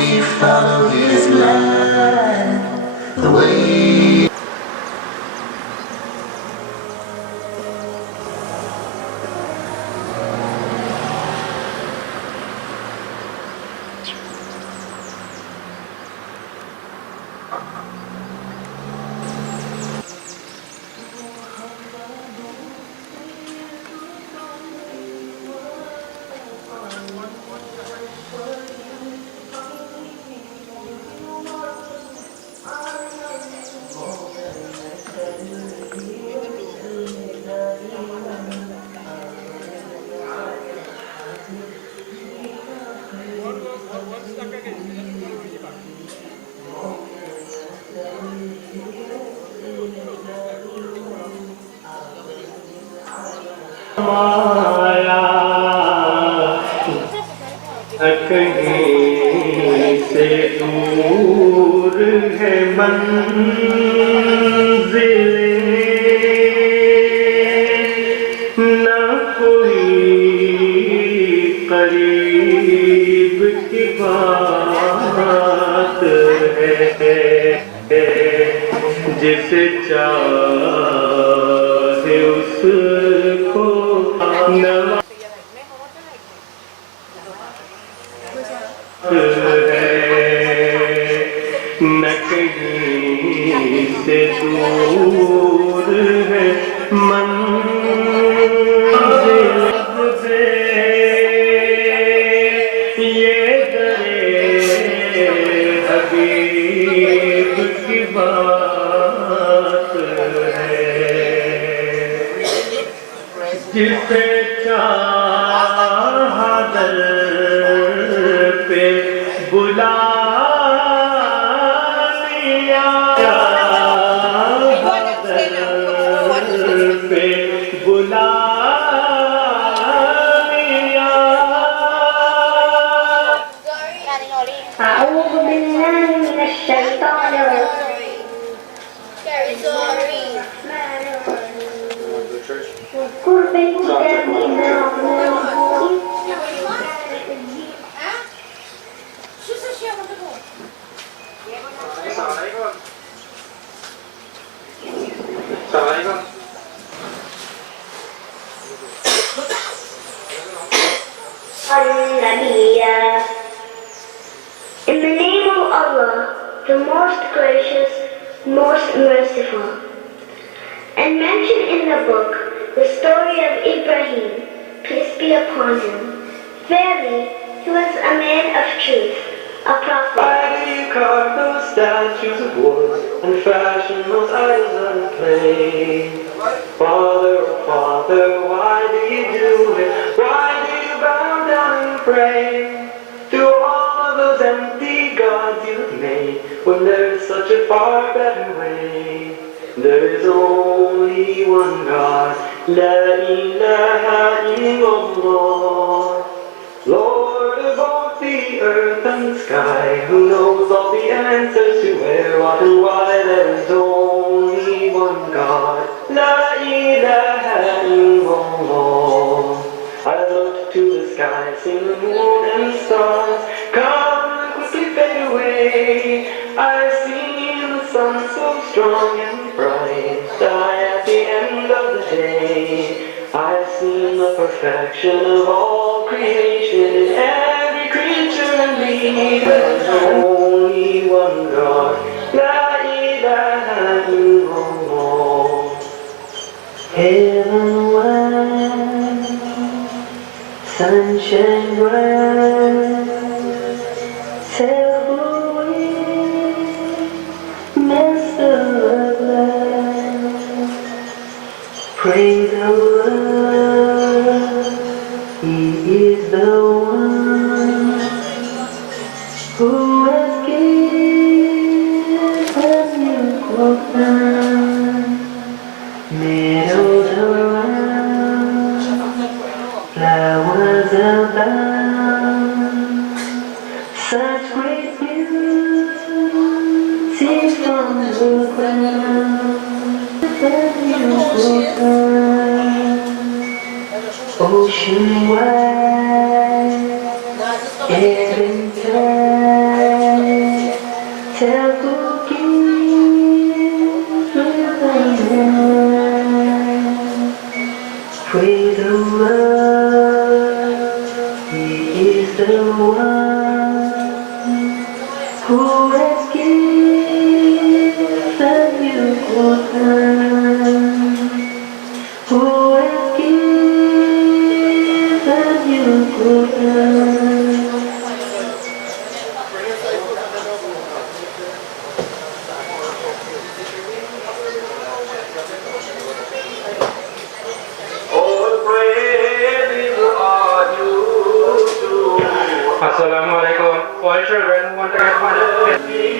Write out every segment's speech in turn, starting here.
we follow his light, the way. माया कहीं से दूर है मंजिलें न कोई करीब की बात है जिसे चाहे उसको नवा न कहीं से दूर है मंजिल से ये दरे हबीब की बात है जिसे चाहा दर पे बुला लिया दर पे बुला लिया أعوذ بالله من الشيطان الرجيم واذكر في الكتاب إبراهيم In the name of Allah, the most gracious, most merciful. And mention in the book the story of Ibrahim, peace be upon him. Verily, he was a man of truth, a prophet. Why do you carve those statues of wood and fashion those idols of clay? Father, oh Father, why do you do it? Why do you bow down and pray to all of those empty gods you've made when there's such a far better way? There is only one God, La ilaha illallah, Lord of both the earth and sky, who knows all the answers to where, what and why. There is only one God, La ilaha illallah. I looked to the sky, seen the moon and stars come and quickly fade away. I've seen the sun so strong and bright die at the end of the day. I've seen the perfection of all creation in every creature and being. There's only one God, La ilaha illallah. Heaven went, sunshine bright, sail away, master of life. Praise the Lord, He is the one who has given you Quran. Meadows around, flowers abound, such great beauty from the ground. Ocean wide, air and time. Praise Allah, He is the one who has given you Quran, who has given you Quran. Assalamualaikum. All children want to get money. We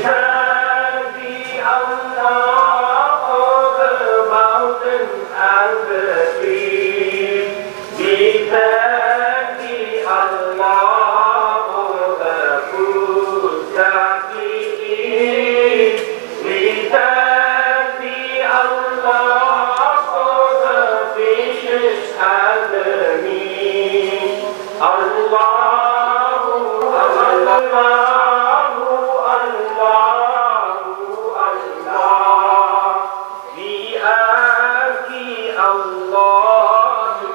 thank thee, Allah, for the mountain and the tree. We thank thee, Allah, for the food that we eat. We thank thee, Allah, for the fishes and the meat. Allahu, Allahu, Allahu, Allah. We ask thee, Allah, to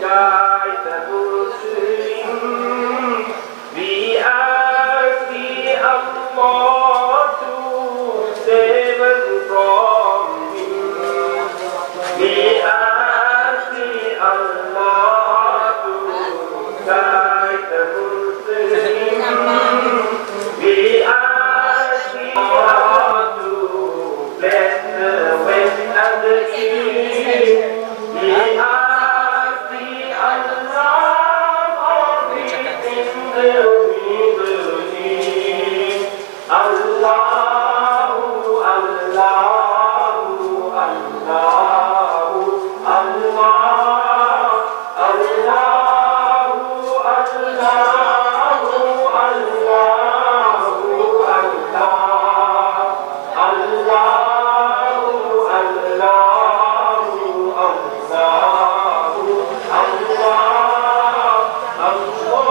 guide the Muslims. We ask thee, Allah, to save us from him. We ask thee, Allah, to guide the Muslims. We ask thee, Allah, to bless the West and the East. We ask thee, Allah, for everything that we believe. Allahu, Allahu, Allahu, Allah, Allahu, Allahu, Allahu, Allahu, Allahu,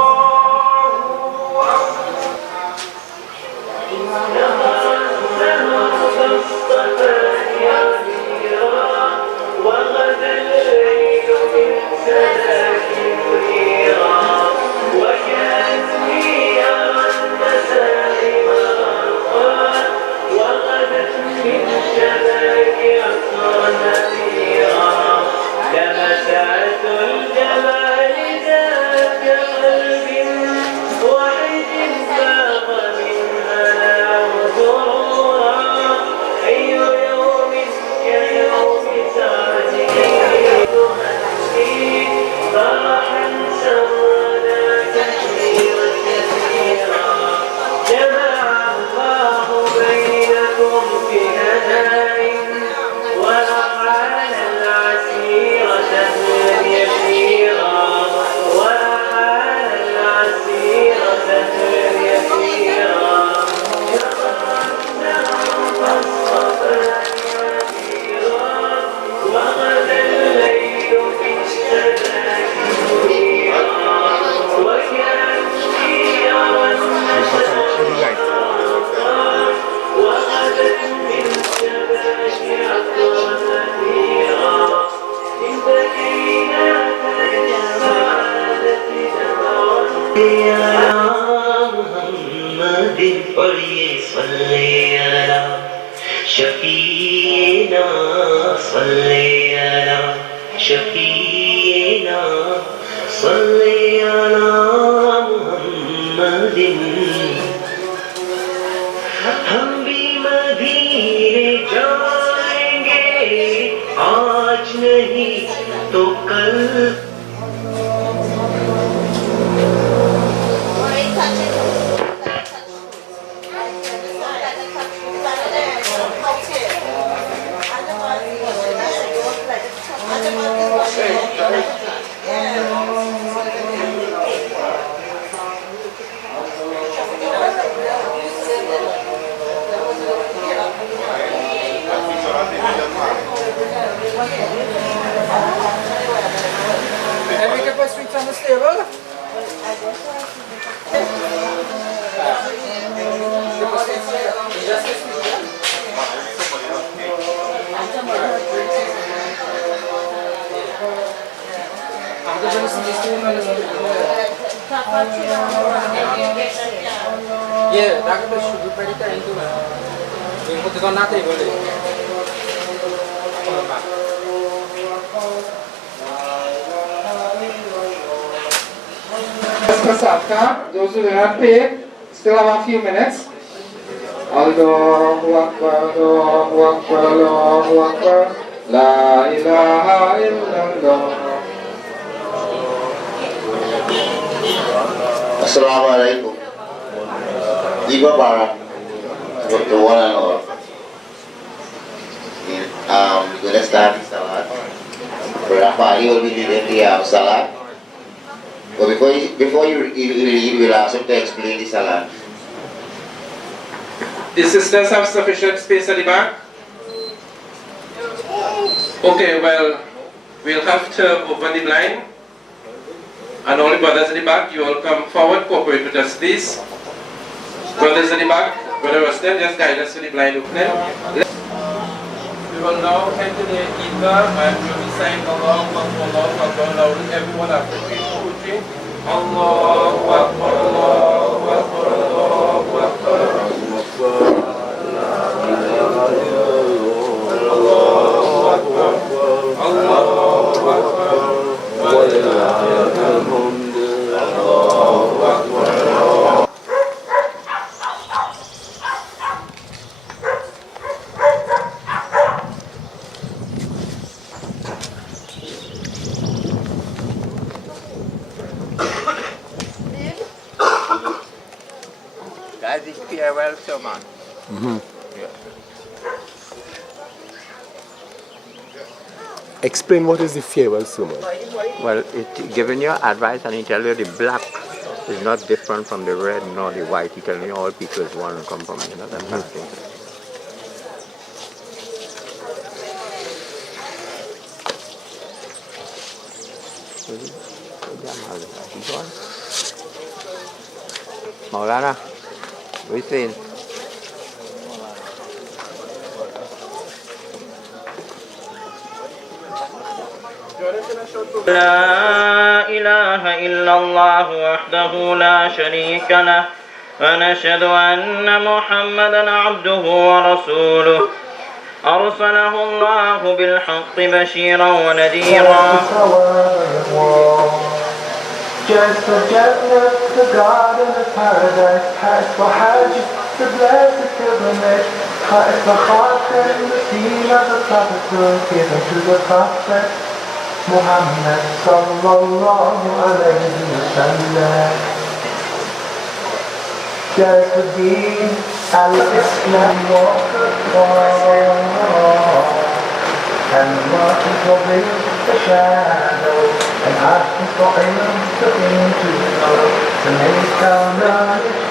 पढ़िए सल्ले अला शफीना सल्ले अला शफीना सल्ले अला मुहम्मदिन हम भी मदीने जाएंगे आज नहीं तो कल Have you got sweets on the table? তাকে তো শুধু পেরিটা কিন্তু না এর মধ্যে তো নাতেই বলে Those who did not pay still have a few minutes. Allahu Akbar, Allahu Akbar, Allahu Akbar, La ilaha illallah. Assalamu alaikum. Eid Gar, the one and all. We're going to start the Salat. Brother Fali will be leading the Salat. But before you read, we'll ask him to explain the Salat. The sisters have sufficient space at the back? Okay, well, we'll have to open the blind. And all the brothers in the back, you all come forward, cooperate with us, please. Brothers in the back, Brother Rustin, just guide us to the blind opening. We will now enter the Eid Gar and we will be saying Allahu Akbar, Allahu Akbar, loudly, everyone after preaching. Allahu Akbar, Allahu Akbar, Allahu Akbar. Allahu Akbar, Allahu Akbar, Allahu Akbar. Guys, it's farewell sermon. Explain what is the farewell sermon. Well, it's giving you advice and it tells you the black is not different from the red nor the white. It tells you all people is one and come from, that kind of thing. Maulana, what are you saying? لا إله إلا الله وحده لا شريك له ونشهد أن محمدا عبده ورسوله أرسله الله بالحق بشيرا ونذيرا Just for Jannah, the garden of paradise, Hajj for Hajj, the blessed pilgrimage, Hajj for Khatam, the seal of the prophethood given to the prophet Muhammad sallallahu alayhi wa sallam. Just for Deen al-Islam, walk across, and marching for the shadow, and asking for ilm to bring to know, to make our knowledge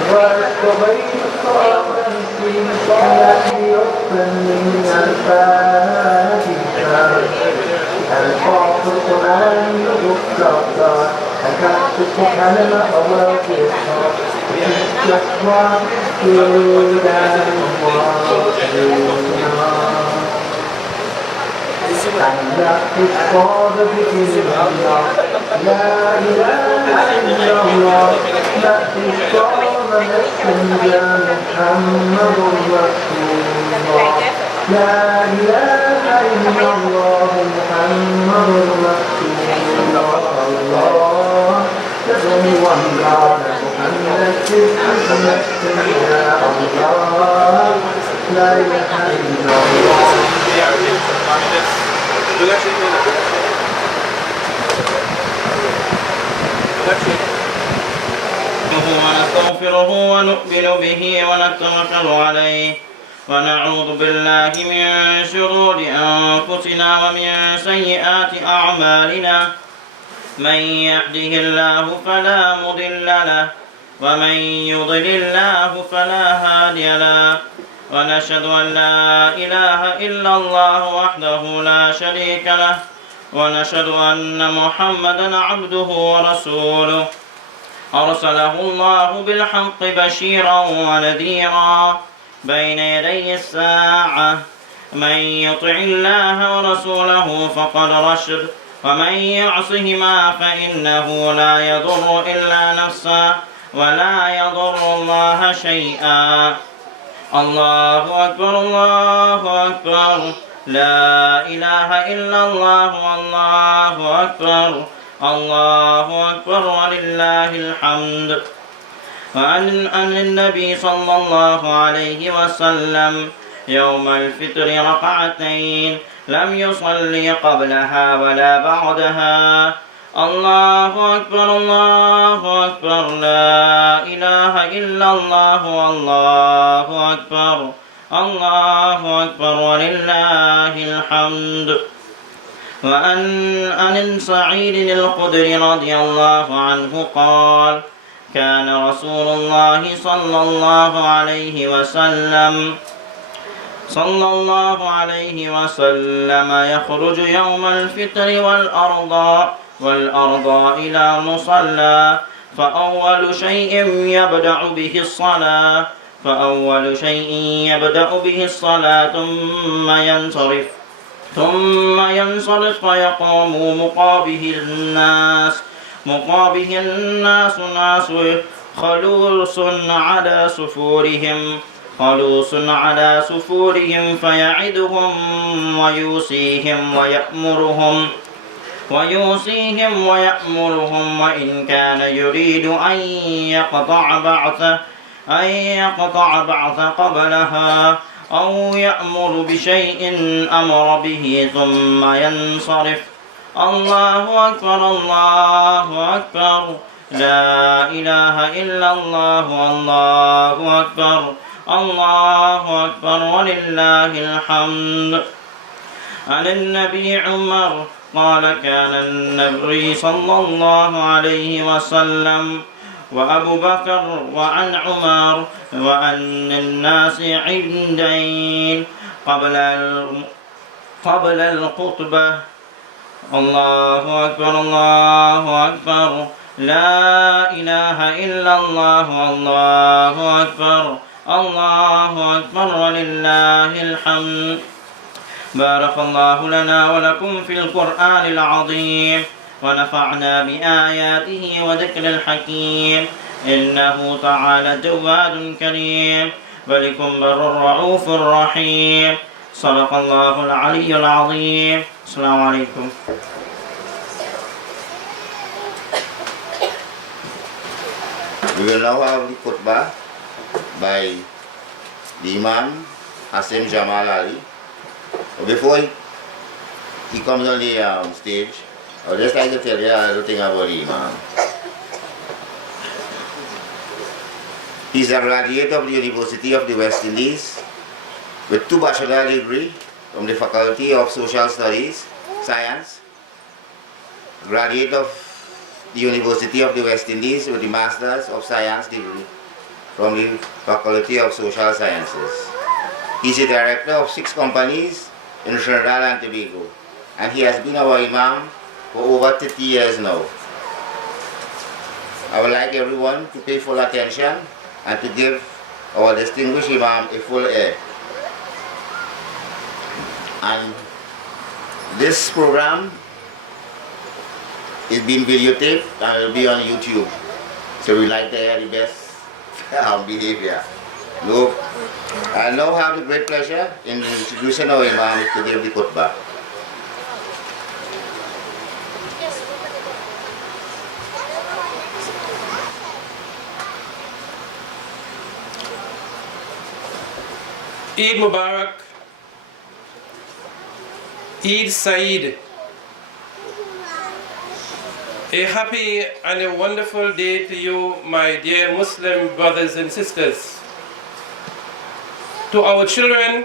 Right the way to fall and see, and let the opening al-Fatiha, and fall to the Quran, the book of God, and got to the kalima of love with God. It's just one good and one good. And that is for the beginning of love. La ilaha illallah. That is for the messenger Muhammadur Rasulullah. La ilaha illallah Muhammadur Rasulullah. There's only one God, and that is the messenger of Allah. La ilaha illallah. ونستغفره ونؤمن به ونتوكل عليه ونعوذ بالله من شرور أنفسنا ومن سيئات أعمالنا من يهده الله فلا مضل له ومن يضلل الله فلا هادي له ونشهد أن لا إله إلا الله وحده لا شريك له ونشهد أن محمدا عبده ورسوله أرسله الله بالحق بشيرا ونذيرا بين يدي الساعة من يطع الله ورسوله فقد رشد ومن يعصهما فإنه لا يضر إلا نفسه ولا يضر الله شيئا. الله أكبر الله أكبر لا إله إلا الله الله أكبر الله أكبر ولله الحمد. وعن النبي صلى الله عليه وسلم يوم الفطر ركعتين لم يصلي قبلها ولا بعدها. الله أكبر الله أكبر لا إله إلا الله الله أكبر الله أكبر ولله الحمد. وعن سعيد الخدري رضي الله عنه قال كان رسول الله صلى الله عليه وسلم يخرج يوم الفطر والأرض إلى المصلى فأول شيء يبدأ به الصلاة ثم ينصرف فيقوم مقابه الناس خلوص على سفورهم فيعدهم ويوصيهم ويأمرهم وإن كان يريد أن يقطع بعث قبلها أو يأمر بشيء أمر به ثم ينصرف. الله أكبر الله أكبر لا إله إلا الله الله أكبر الله أكبر ولله الحمد. عن النبي عمر قال كان النبي صلى الله عليه وسلم وأبو بكر وعن عمر وعن الناس عندين قبل الخطبة. الله أكبر الله أكبر لا إله إلا الله الله أكبر الله أكبر ولله الحمد. بارك الله لنا ولكم في القرآن العظيم ونفعنا بآياته وذكر الحكيم إنه تعالى جواد كريم ولكم بر رؤوف رحيم. صدق الله العلي العظيم. السلام عليكم. We will now have the khutbah by the Imam Hasim Jamal Ali. Before he comes on the stage, I would just like to tell you a little thing about the Imam. He's a graduate of the University of the West Indies with 2 bachelor degrees from the Faculty of Social Studies, Science, graduate of the University of the West Indies with the Masters of Science degree from the Faculty of Social Sciences. He's the director of 6 companies in Trinidad and Tobago, and he has been our Imam for over 30 years now. I would like everyone to pay full attention and to give our distinguished Imam a full air. And this program is being videotaped and will be on YouTube. So we like to hear the best behavior. Look, I now have the great pleasure in introducing our Imam to give the khutbah. Eid Mubarak, Eid Saeed. A happy and a wonderful day to you, my dear Muslim brothers and sisters. To our children,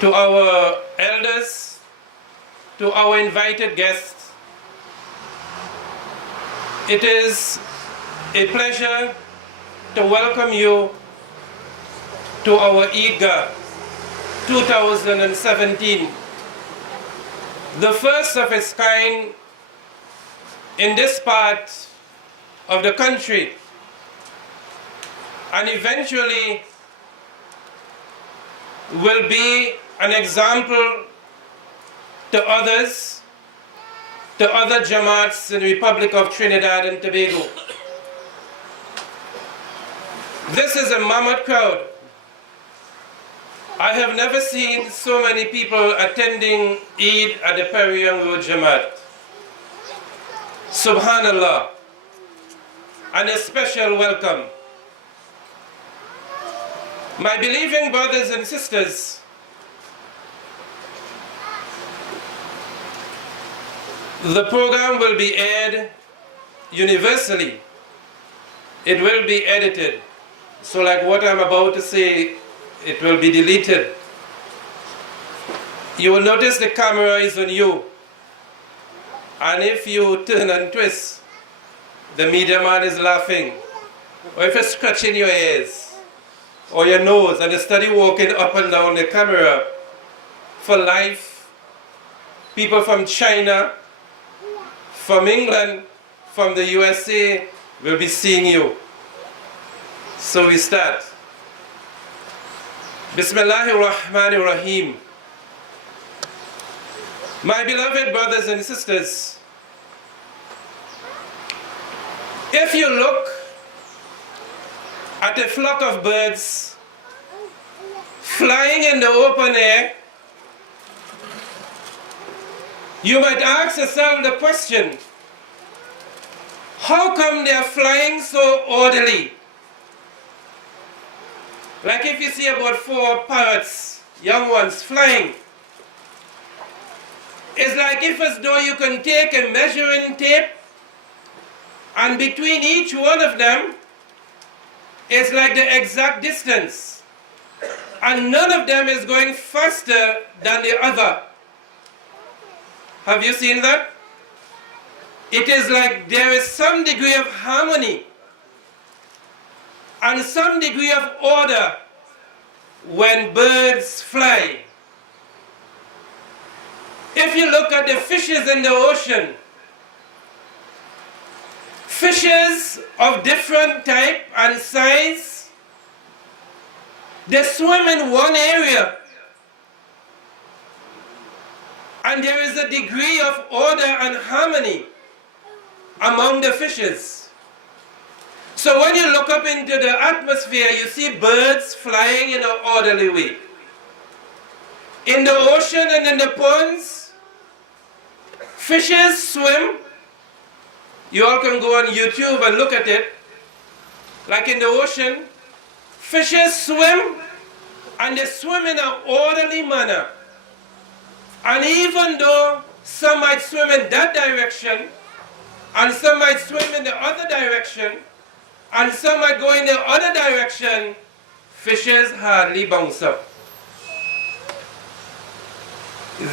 to our elders, to our invited guests, it is a pleasure to welcome you to our Eid Gar 2017, the first of its kind in this part of the country, and eventually will be an example to others, to other Jamaats in the Republic of Trinidad and Tobago. This is a mammoth crowd. I have never seen so many people attending Eid at the Periang Road Jamaat. Subhanallah. And a special welcome. My believing brothers and sisters, the program will be aired universally. It will be edited. So like what I'm about to say, it will be deleted. You will notice the camera is on you. And if you turn and twist, the media man is laughing. Or if you're scratching your ears or your nose and you study walking up and down the camera for life, people from China, from England, from the USA will be seeing you. So we start. Bismillahir Rahmanir Rahim. My beloved brothers and sisters, if you look at a flock of birds flying in the open air, you might ask yourself the question, how come they are flying so orderly? Like if you see about 4 parrots, young ones, flying, it's like if as though you can take a measuring tape and between each one of them, it's like the exact distance. And none of them is going faster than the other. Have you seen that? It is like there is some degree of harmony and some degree of order when birds fly. If you look at the fishes in the ocean, fishes of different type and size, they swim in one area. And there is a degree of order and harmony among the fishes. So when you look up into the atmosphere, you see birds flying in an orderly way. In the ocean and in the ponds, fishes swim. You all can go on YouTube and look at it. Like in the ocean, fishes swim and they swim in an orderly manner. And even though some might swim in that direction, and some might swim in the other direction, and some might go in the other direction, fishes hardly bounce up.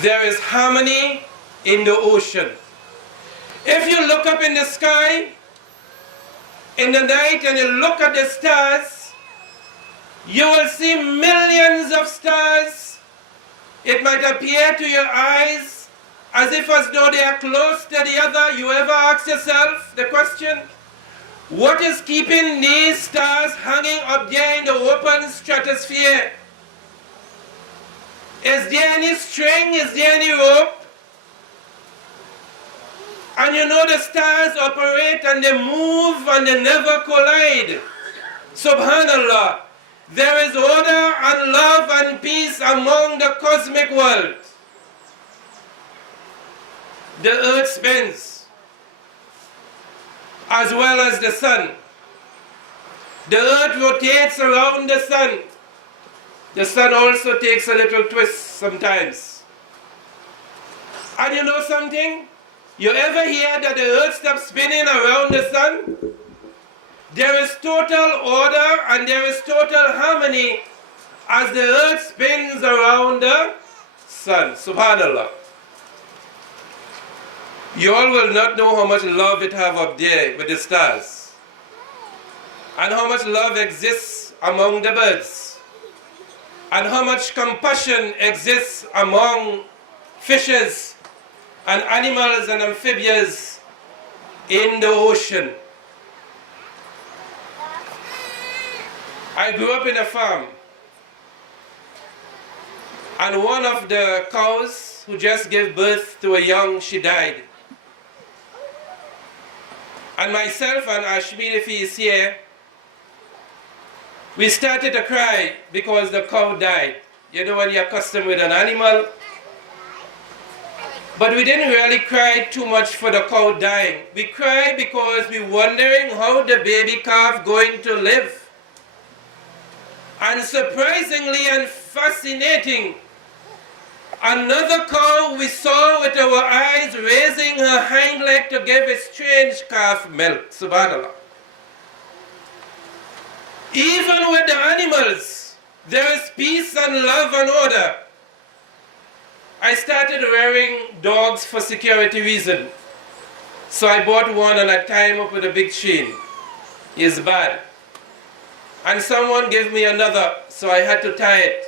There is harmony in the ocean. If you look up in the sky in the night and you look at the stars, you will see millions of stars. It might appear to your eyes as if as though they are close to the other. You ever ask yourself the question, what is keeping these stars hanging up there in the open stratosphere? Is there any string? Is there any rope? And you know the stars operate and they move and they never collide. Subhanallah. There is order and love and peace among the cosmic world. The earth spins as well as the sun. The earth rotates around the sun. The sun also takes a little twist sometimes. And you know something? You ever hear that the earth stops spinning around the sun? There is total order and there is total harmony as the earth spins around the sun. Subhanallah. You all will not know how much love it have up there with the stars. And how much love exists among the birds. And how much compassion exists among fishes and animals and amphibians in the ocean. I grew up in a farm. And one of the cows who just gave birth to a young, she died. And myself and Ashmir, if he is here, we started to cry because the cow died. You know, when you're accustomed with an animal. But we didn't really cry too much for the cow dying. We cried because we were wondering how the baby calf going to live. And surprisingly and fascinating, another cow we saw with our eyes raising her hind leg to give a strange calf milk. Subhanallah. Even with the animals, there is peace and love and order. I started rearing dogs for security reason. So I bought one and I tied him up with a big chain. He's bad. And someone gave me another, so I had to tie it.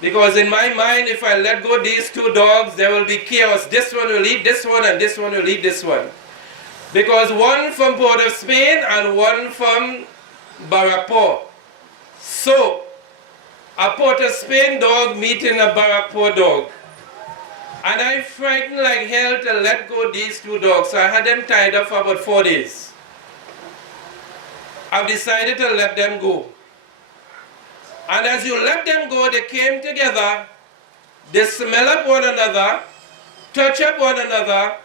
Because in my mind, if I let go these two dogs, there will be chaos. This one will eat this one and this one will eat this one. Because one from Port of Spain and one from Barrackpore. So, a Port of Spain dog meeting a Barrackpore dog. And I frightened like hell to let go these two dogs. So I had them tied up for about 4 days. I've decided to let them go. And as you let them go, they came together. They smell up one another, touch up one another.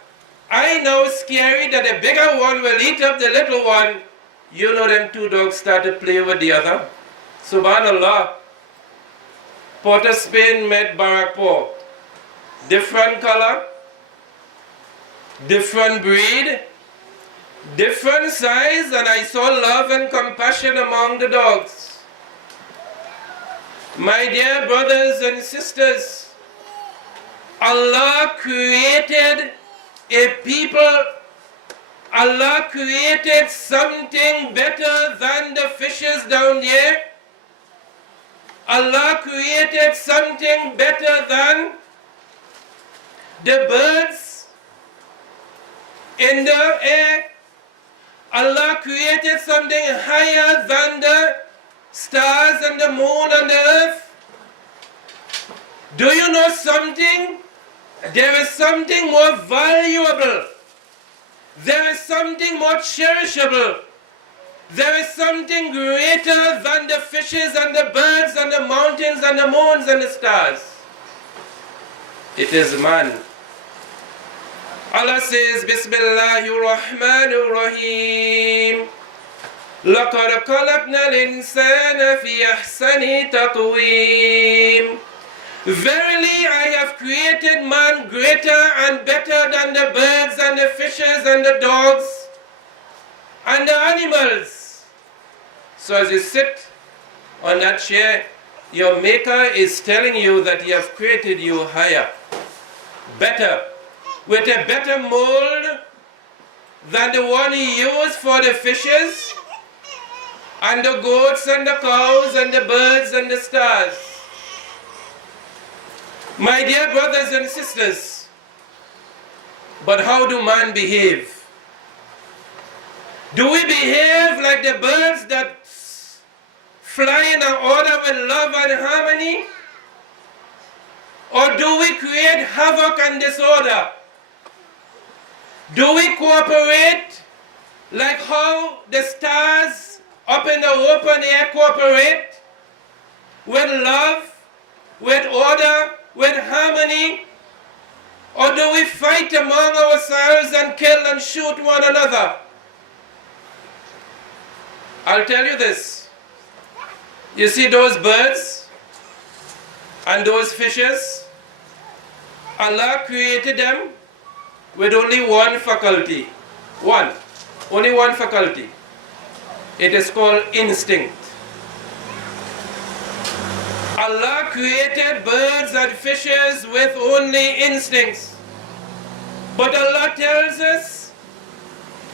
I know scary that the bigger one will eat up the little one. You know them two dogs started playing with the other. Subhanallah. Port of Spain met Barrackpore. Different color, different breed, different size, and I saw love and compassion among the dogs. My dear brothers and sisters, Allah created a people, Allah created something better than the fishes down there. Allah created something better than the birds in the air. Allah created something higher than the stars and the moon and the earth. Do you know something? There is something more valuable. There is something more cherishable. There is something greater than the fishes and the birds and the mountains and the moons and the stars. It is man. Allah says, Bismillahir Rahmanir Rahim. لَقَدْ خَلَقْنَا الْإِنسَانَ فِي أَحْسَنِ تَقْوِيمٍ. Verily I have created man greater and better than the birds and the fishes and the dogs and the animals. So as you sit on that chair, your maker is telling you that he has created you higher, better, with a better mold than the one he used for the fishes and the goats and the cows and the birds and the stars. My dear brothers and sisters, but how do man behave? Do we behave like the birds that fly in an order with love and harmony? Or do we create havoc and disorder? Do we cooperate like how the stars up in the open air cooperate with love, with order, with harmony? Or do we fight among ourselves and kill and shoot one another? I'll tell you this. You see those birds and those fishes? Allah created them with only one faculty. Only one faculty. It is called instinct. Allah created birds and fishes with only instincts. But Allah tells us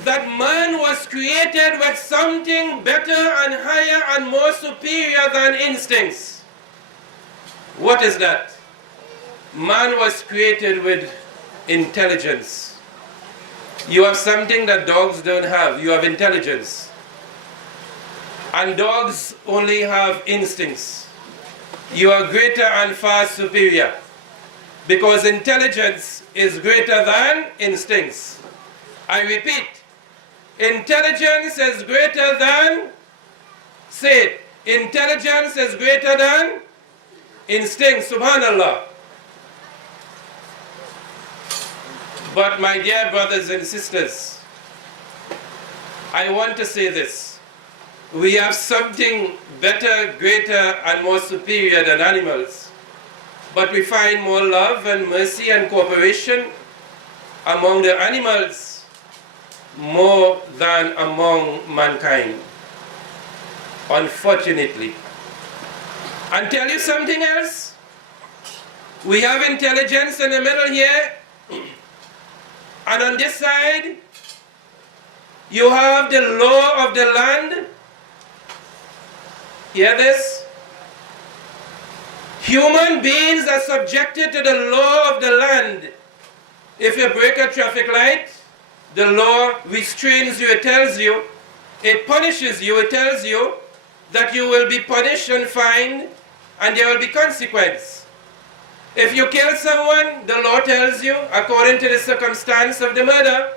that man was created with something better and higher and more superior than instincts. What is that? Man was created with intelligence. You have something that dogs don't have. You have intelligence. And dogs only have instincts. you are greater and far superior, because intelligence is greater than instincts. I repeat, intelligence is greater than, say it, intelligence is greater than instinct, subhanallah. But my dear brothers and sisters, I want to say this. We have something better, greater, and more superior than animals. But we find more love and mercy and cooperation among the animals more than among mankind, unfortunately. And tell you something else. We have intelligence in the middle here, and on this side, you have the law of the land. Hear this? Human beings are subjected to the law of the land. If you break a traffic light, the law restrains you, it tells you, it punishes you, it tells you that you will be punished and fined and there will be consequence. If you kill someone, the law tells you, according to the circumstance of the murder,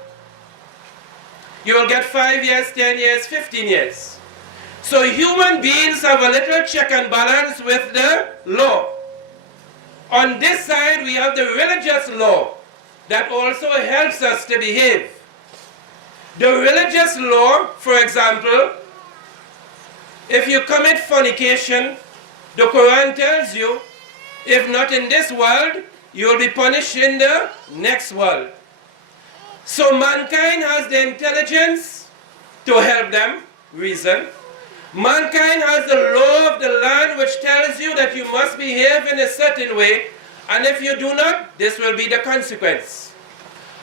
you will get 5 years, 10 years, 15 years. So human beings have a little check and balance with the law. On this side, we have the religious law that also helps us to behave. The religious law, for example, if you commit fornication, the Quran tells you, if not in this world, you will be punished in the next world. So mankind has the intelligence to help them reason. Mankind has the law of the land which tells you that you must behave in a certain way, and if you do not, this will be the consequence.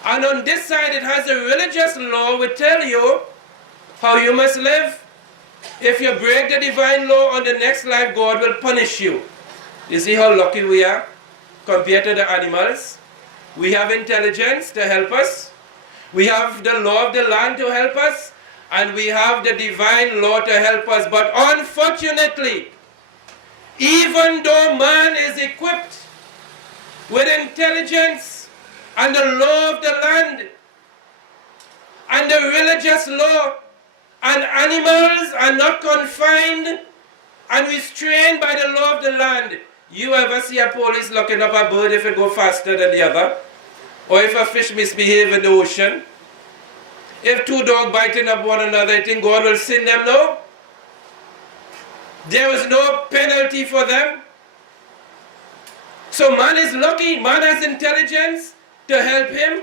And on this side it has a religious law which tells you how you must live. If you break the divine law on the next life, God will punish you. You see how lucky we are compared to the animals? We have intelligence to help us. We have the law of the land to help us. And we have the divine law to help us. But unfortunately, even though man is equipped with intelligence and the law of the land and the religious law, and animals are not confined and restrained by the law of the land. You ever see a police locking up a bird if it go faster than the other? Or if a fish misbehave in the ocean? If two dogs biting up one another, you think God will send them? No. There is no penalty for them. So man is lucky. Man has intelligence to help him.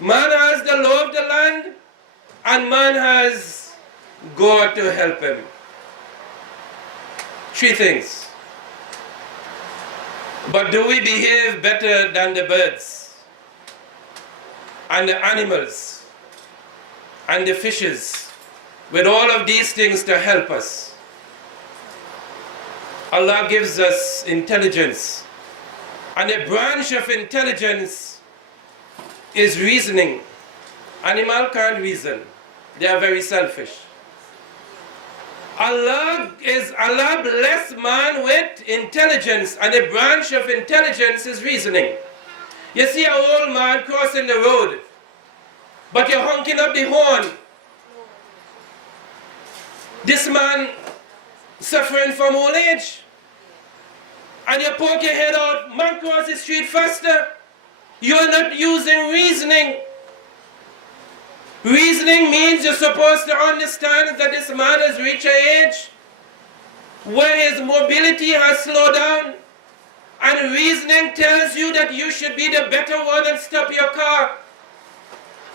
Man has the law of the land. And man has God to help him. Three things. But do we behave better than the birds and the animals and the fishes, with all of these things to help us? Allah gives us intelligence, and a branch of intelligence is reasoning. Animal can't reason. They are very selfish. Allah bless man with intelligence, and a branch of intelligence is reasoning. You see an old man crossing the road, but you're honking up the horn. This man suffering from old age, and you poke your head out, man cross the street faster. You're not using reasoning. Reasoning means you're supposed to understand that this man has reached an age where his mobility has slowed down, and reasoning tells you that you should be the better one and stop your car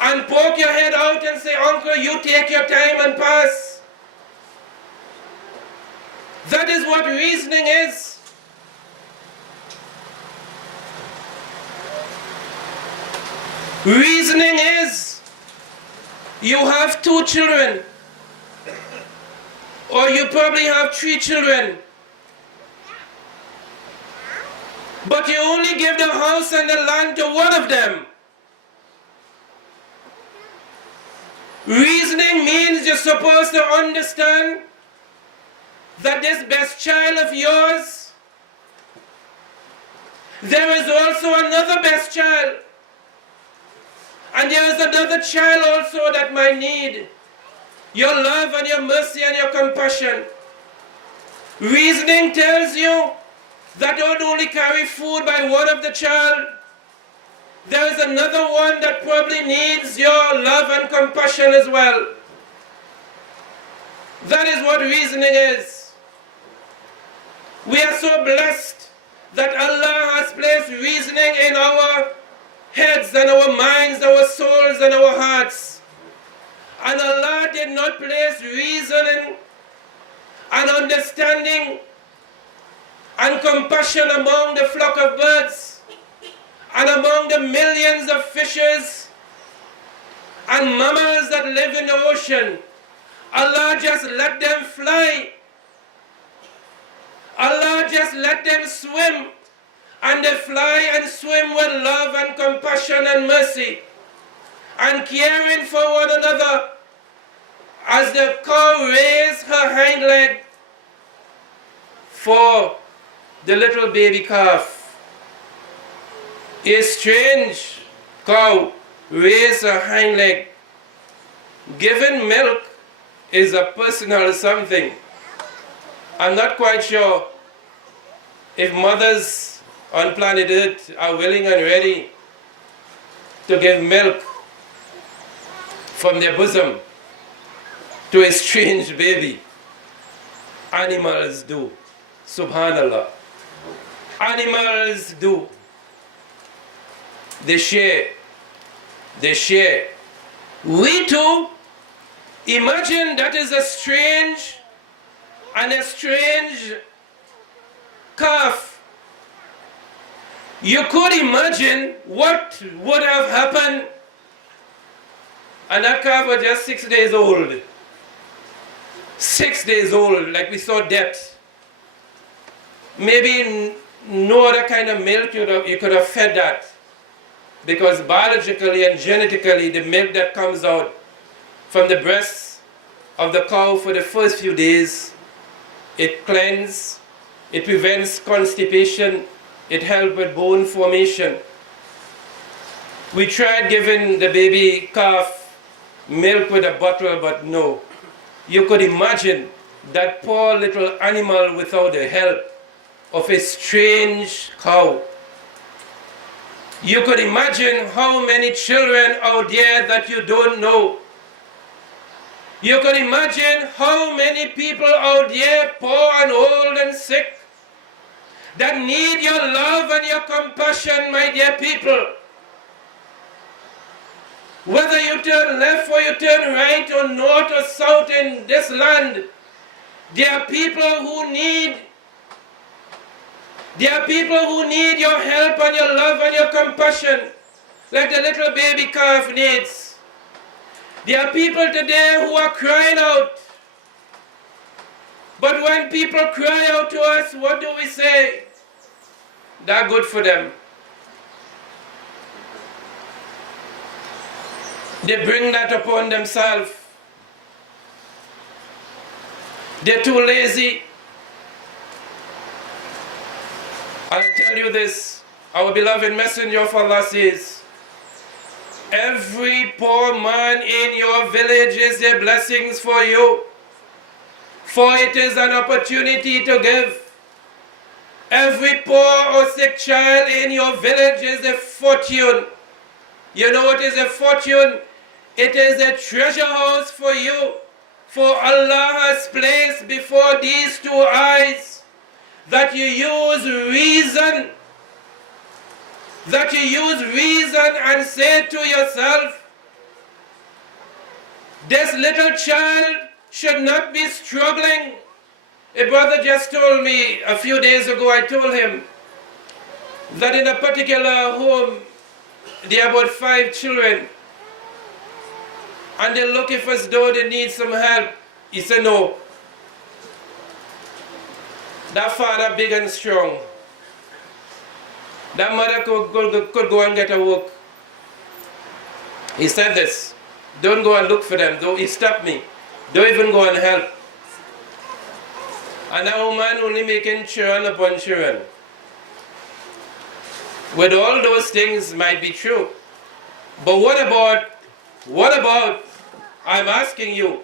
and poke your head out and say, "Uncle, you take your time and pass." That is what reasoning is. Reasoning is, you have 2 children, or you probably have 3 children, but you only give the house and the land to one of them. Reasoning means you're supposed to understand that this best child of yours There is also another best child. And there is another child also that might need your love and your mercy and your compassion. Reasoning tells you that don't only carry food by one of the child, there is another one that probably needs your love and compassion as well. That is what reasoning is. We are so blessed that Allah has placed reasoning in our heads and our minds, our souls and our hearts. And Allah did not place reasoning and understanding and compassion among the flock of birds and among the millions of fishes and mammals that live in the ocean. Allah just let them fly. Allah just let them swim, and they fly and swim with love and compassion and mercy and caring for one another. As the cow raised her hind leg for the little baby calf, a strange cow raised her hind leg. Giving milk is a personal something. I'm not quite sure if mothers on planet Earth are willing and ready to give milk from their bosom to a strange baby. Animals do. Subhanallah. Animals do. They share. They share. We too, imagine that is a strange calf. You could imagine what would have happened, and that calf was just 6 days old. 6 days old, like we saw death. Maybe no other kind of milk you could have fed that, because biologically and genetically the milk that comes out from the breasts of the cow for the first few days, it cleanses, it prevents constipation, it helps with bone formation. We tried giving the baby calf milk with a bottle, but no. You could imagine that poor little animal without the help of a strange cow. You could imagine how many children out there that you don't know. You could imagine how many people out there, poor and old and sick, that need your love and your compassion, my dear people. Whether you turn left or you turn right or north or south in this land, there are people who need your help and your love and your compassion, like the little baby calf needs. There are people today who are crying out. But when people cry out to us, what do we say? That's good for them. They bring that upon themselves. They're too lazy. I'll tell you this, our beloved messenger of Allah says, every poor man in your village is a blessing for you, for it is an opportunity to give. Every poor or sick child in your village is a fortune. You know what is a fortune? It is a treasure house for you, for Allah has placed before these two eyes that you use reason. That you use reason and say to yourself, this little child should not be struggling. A brother just told me a few days ago, I told him that in a particular home, there are about 5 children, and they look as though they need some help. He said, no. That father big and strong. That mother could go and get a work. He said this, don't go and look for them. He stopped me. Don't even go and help. And that woman only making children upon children. with all those things might be true. But what about, I'm asking you,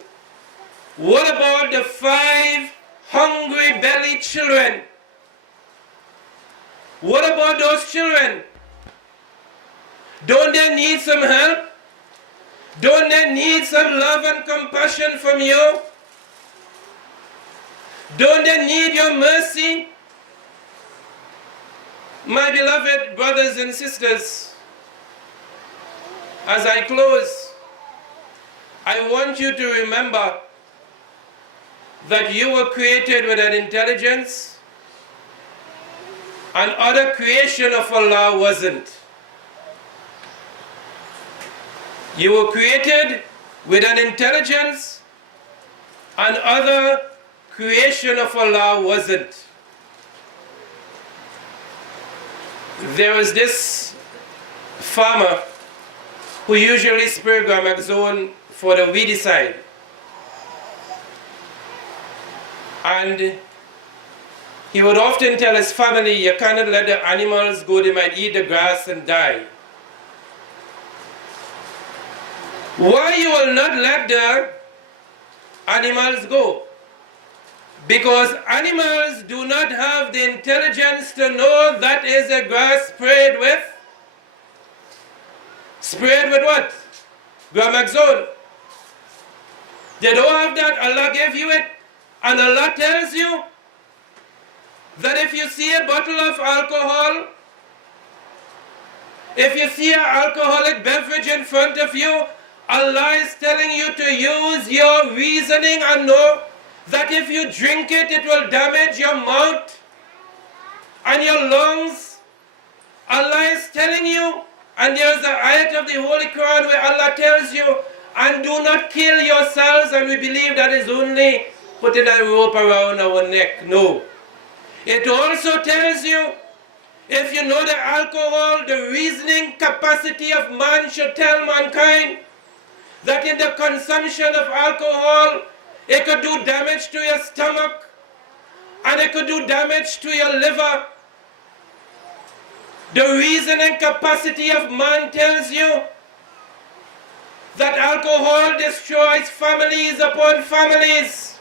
what about the 5 hungry belly children? What about those children? Don't they need some help? Don't they need some love and compassion from you? Don't they need your mercy? My beloved brothers and sisters, as I close, I want you to remember that you were created with an intelligence and other creation of Allah wasn't. You were created with an intelligence and other creation of Allah wasn't. There was this farmer who usually sprayed Gramazone for the weedy side. And he would often tell his family, you cannot let the animals go, they might eat the grass and die. Why you will not let the animals go? Because animals do not have the intelligence to know that is a grass sprayed with what? Gramazone. They don't have that. Allah gave you it. And Allah tells you that if you see a bottle of alcohol, if you see an alcoholic beverage in front of you, Allah is telling you to use your reasoning and know that if you drink it, it will damage your mouth and your lungs. Allah is telling you, and there is an ayat of the Holy Quran where Allah tells you, and do not kill yourselves, and we believe that is only putting a rope around our neck. No. It also tells you, if you know the alcohol, the reasoning capacity of man should tell mankind that in the consumption of alcohol, it could do damage to your stomach and it could do damage to your liver. The reasoning capacity of man tells you that alcohol destroys families upon families.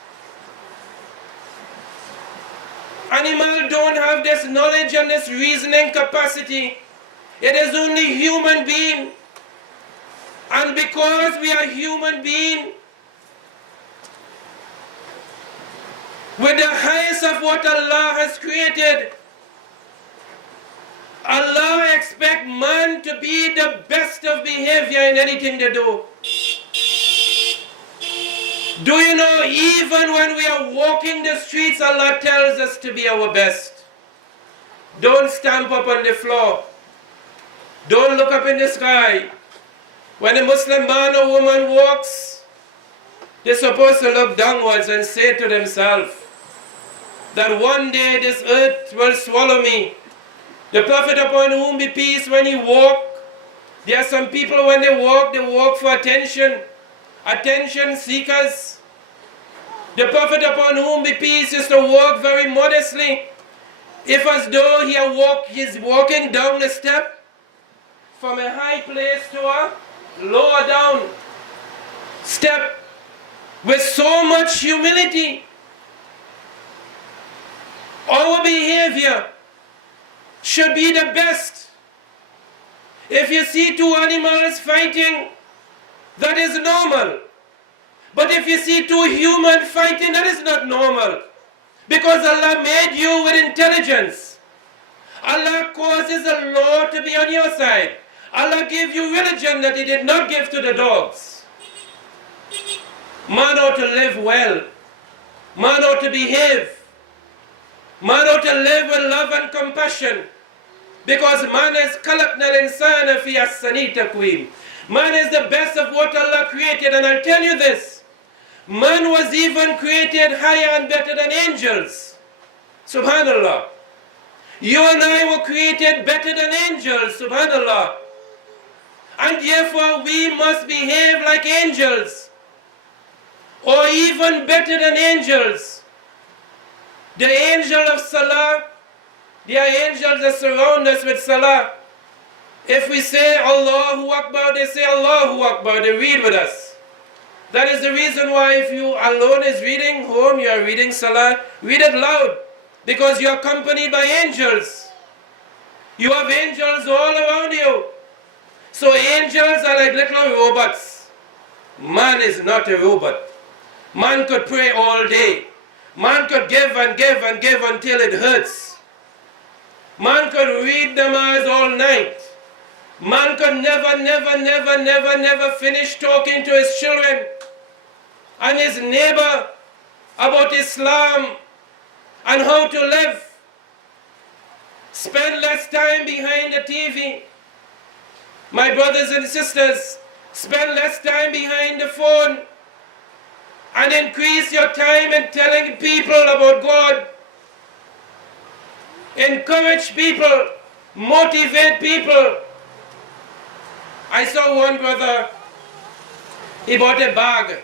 Animals don't have this knowledge and this reasoning capacity. It is only human being. And because we are human beings, with the highest of what Allah has created, Allah expects man to be the best of behavior in anything they do. Do you know, even when we are walking the streets, Allah tells us to be our best. Don't stamp up on the floor. Don't look up in the sky. When a Muslim man or woman walks, they're supposed to look downwards and say to themselves that one day this earth will swallow me. The Prophet upon whom be peace, when he walked, there are some people when they walk for attention seekers. The Prophet upon whom be peace used to walk very modestly. If as though he's walking down the step from a high place to a lower down step with so much humility. Our behavior should be the best. If you see two animals fighting, that is normal. But if you see two humans fighting, that is not normal. Because Allah made you with intelligence. Allah causes the law to be on your side. Allah gave you religion that He did not give to the dogs. Man ought to live well. Man ought to behave. Man ought to live with love and compassion. Because man is khalaqna al-insana fi ahsani taqweem. Man is the best of what Allah created. And I'll tell you this. Man was even created higher and better than angels. Subhanallah. You and I were created better than angels. Subhanallah. And therefore we must behave like angels. Or even better than angels. The angel of Salah There are angels that surround us with salah. If we say Allahu Akbar, they say Allahu Akbar, they read with us. That is the reason why if you alone is reading home, you are reading salah, read it loud. Because you are accompanied by angels. You have angels all around you. So angels are like little robots. Man is not a robot. Man could pray all day. Man could give and give and give until it hurts. Man could read namaz all night. Man could never finish talking to his children and his neighbor about Islam and how to live. Spend less time behind the TV. My brothers and sisters, spend less time behind the phone and increase your time in telling people about God. Encourage people, motivate people. I saw one brother, he bought a bag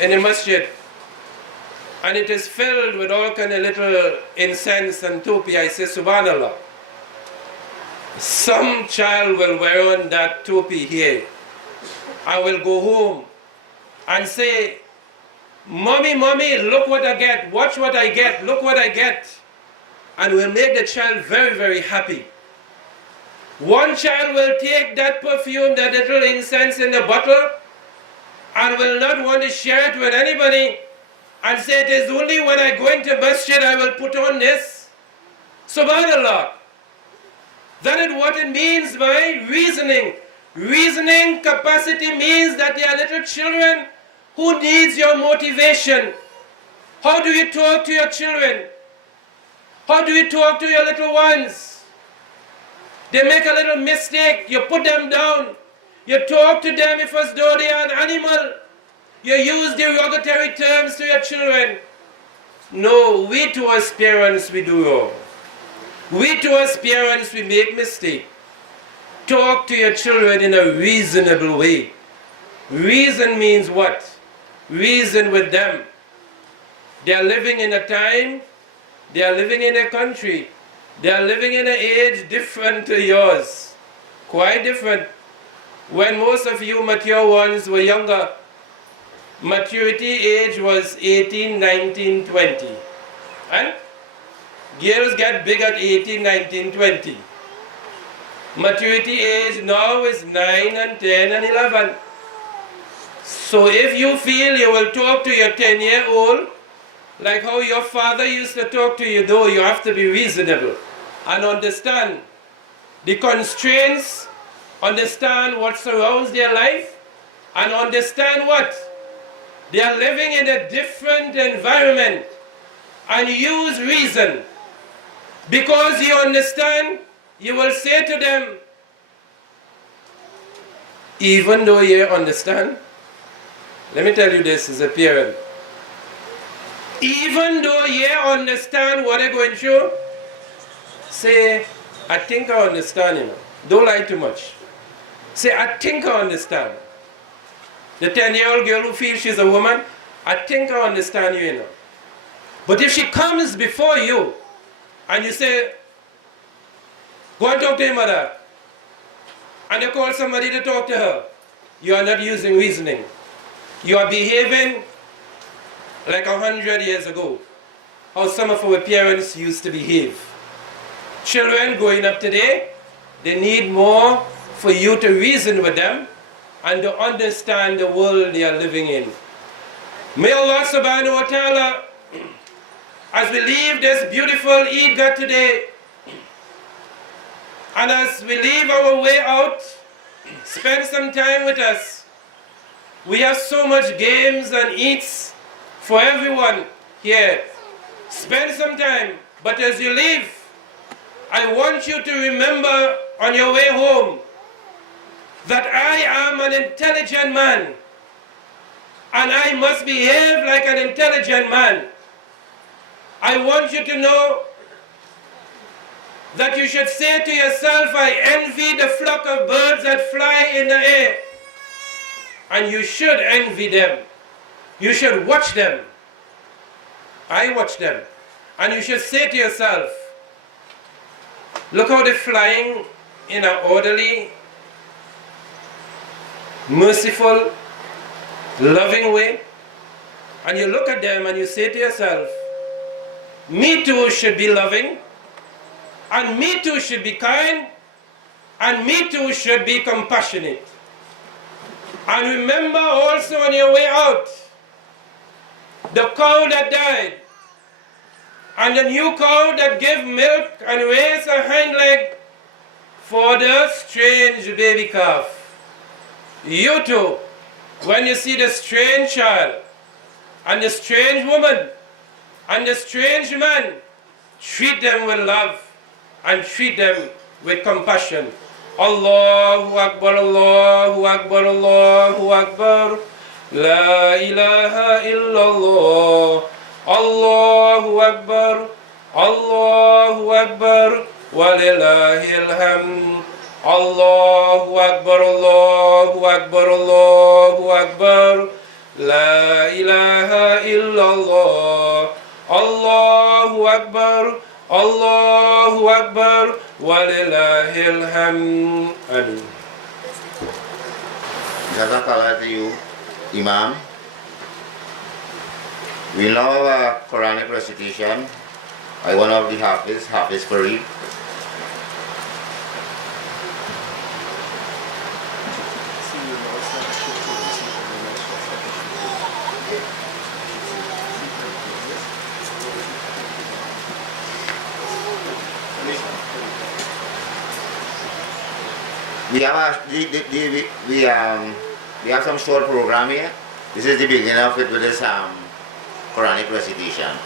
in a masjid and it is filled with all kind of little incense and topi. I say, Subhanallah. Some child will wear on that topi here. I will go home and say, Mommy, look what I get. Watch what I get. Look what I get. And will make the child very, very happy. One child will take that perfume, that little incense in the bottle, and will not want to share it with anybody and say, it is only when I go into masjid I will put on this. Subhanallah. That is what it means by reasoning. Reasoning capacity means that they are little children who needs your motivation. How do you talk to your children? How do you talk to your little ones? They make a little mistake, you put them down. You talk to them as though they are an animal. You use derogatory terms to your children. No, we too as parents, we do wrong. We too as parents, we make mistake. Talk to your children in a reasonable way. Reason means what? Reason with them. They are living in a time, they are living in a country, they are living in an age different to yours. Quite different. When most of you mature ones were younger, maturity age was 18, 19, 20. And girls get big at 18, 19, 20. Maturity age now is 9 and 10 and 11. So if you feel you will talk to your 10-year-old like how your father used to talk to you, though, you have to be reasonable and understand the constraints, understand what surrounds their life, and understand what? They are living in a different environment, and use reason. Because you understand, you will say to them, even though you understand, let me tell you this as a parent, even though you understand what they're going through, say, I think I understand, you know. Don't lie too much. Say, I think I understand. The 10-year-old girl who feels she's a woman, I think I understand you, you know. But if she comes before you, and you say, go and talk to your mother, and you call somebody to talk to her, you are not using reasoning. You are behaving like 100 years ago, how some of our parents used to behave. Children growing up today, they need more for you to reason with them and to understand the world they are living in. May Allah subhanahu wa ta'ala, as we leave this beautiful Eid Gar today, and as we leave our way out, spend some time with us. We have so much games and eats for everyone here. Spend some time, but as you leave, I want you to remember on your way home that I am an intelligent man and I must behave like an intelligent man. I want you to know that you should say to yourself, I envy the flock of birds that fly in the air. And you should envy them. You should watch them. I watch them. And you should say to yourself, look how they're flying in an orderly, merciful, loving way. And you look at them and you say to yourself, me too should be loving, and me too should be kind, and me too should be compassionate. And remember also on your way out, the cow that died, and the new cow that gave milk and raised a hind leg for the strange baby calf. You too, when you see the strange child, and the strange woman, and the strange man, treat them with love, and treat them with compassion. Allahu Akbar, Allahu Akbar, Allahu Akbar. La ilaha illallah. Allahu Akbar, Allahu Akbar, walillahil hamd. Allahu Akbar, Allahu Akbar, Allahu Akbar. La ilaha illallah. Allahu Akbar, Allahu Akbar, walillahil hamd. Amin. Jazakallah to you, Imam. We now have a Quranic recitation by one of the Hafiz Farid. We have some short program here. This is the beginning of it with this Quranic recitation.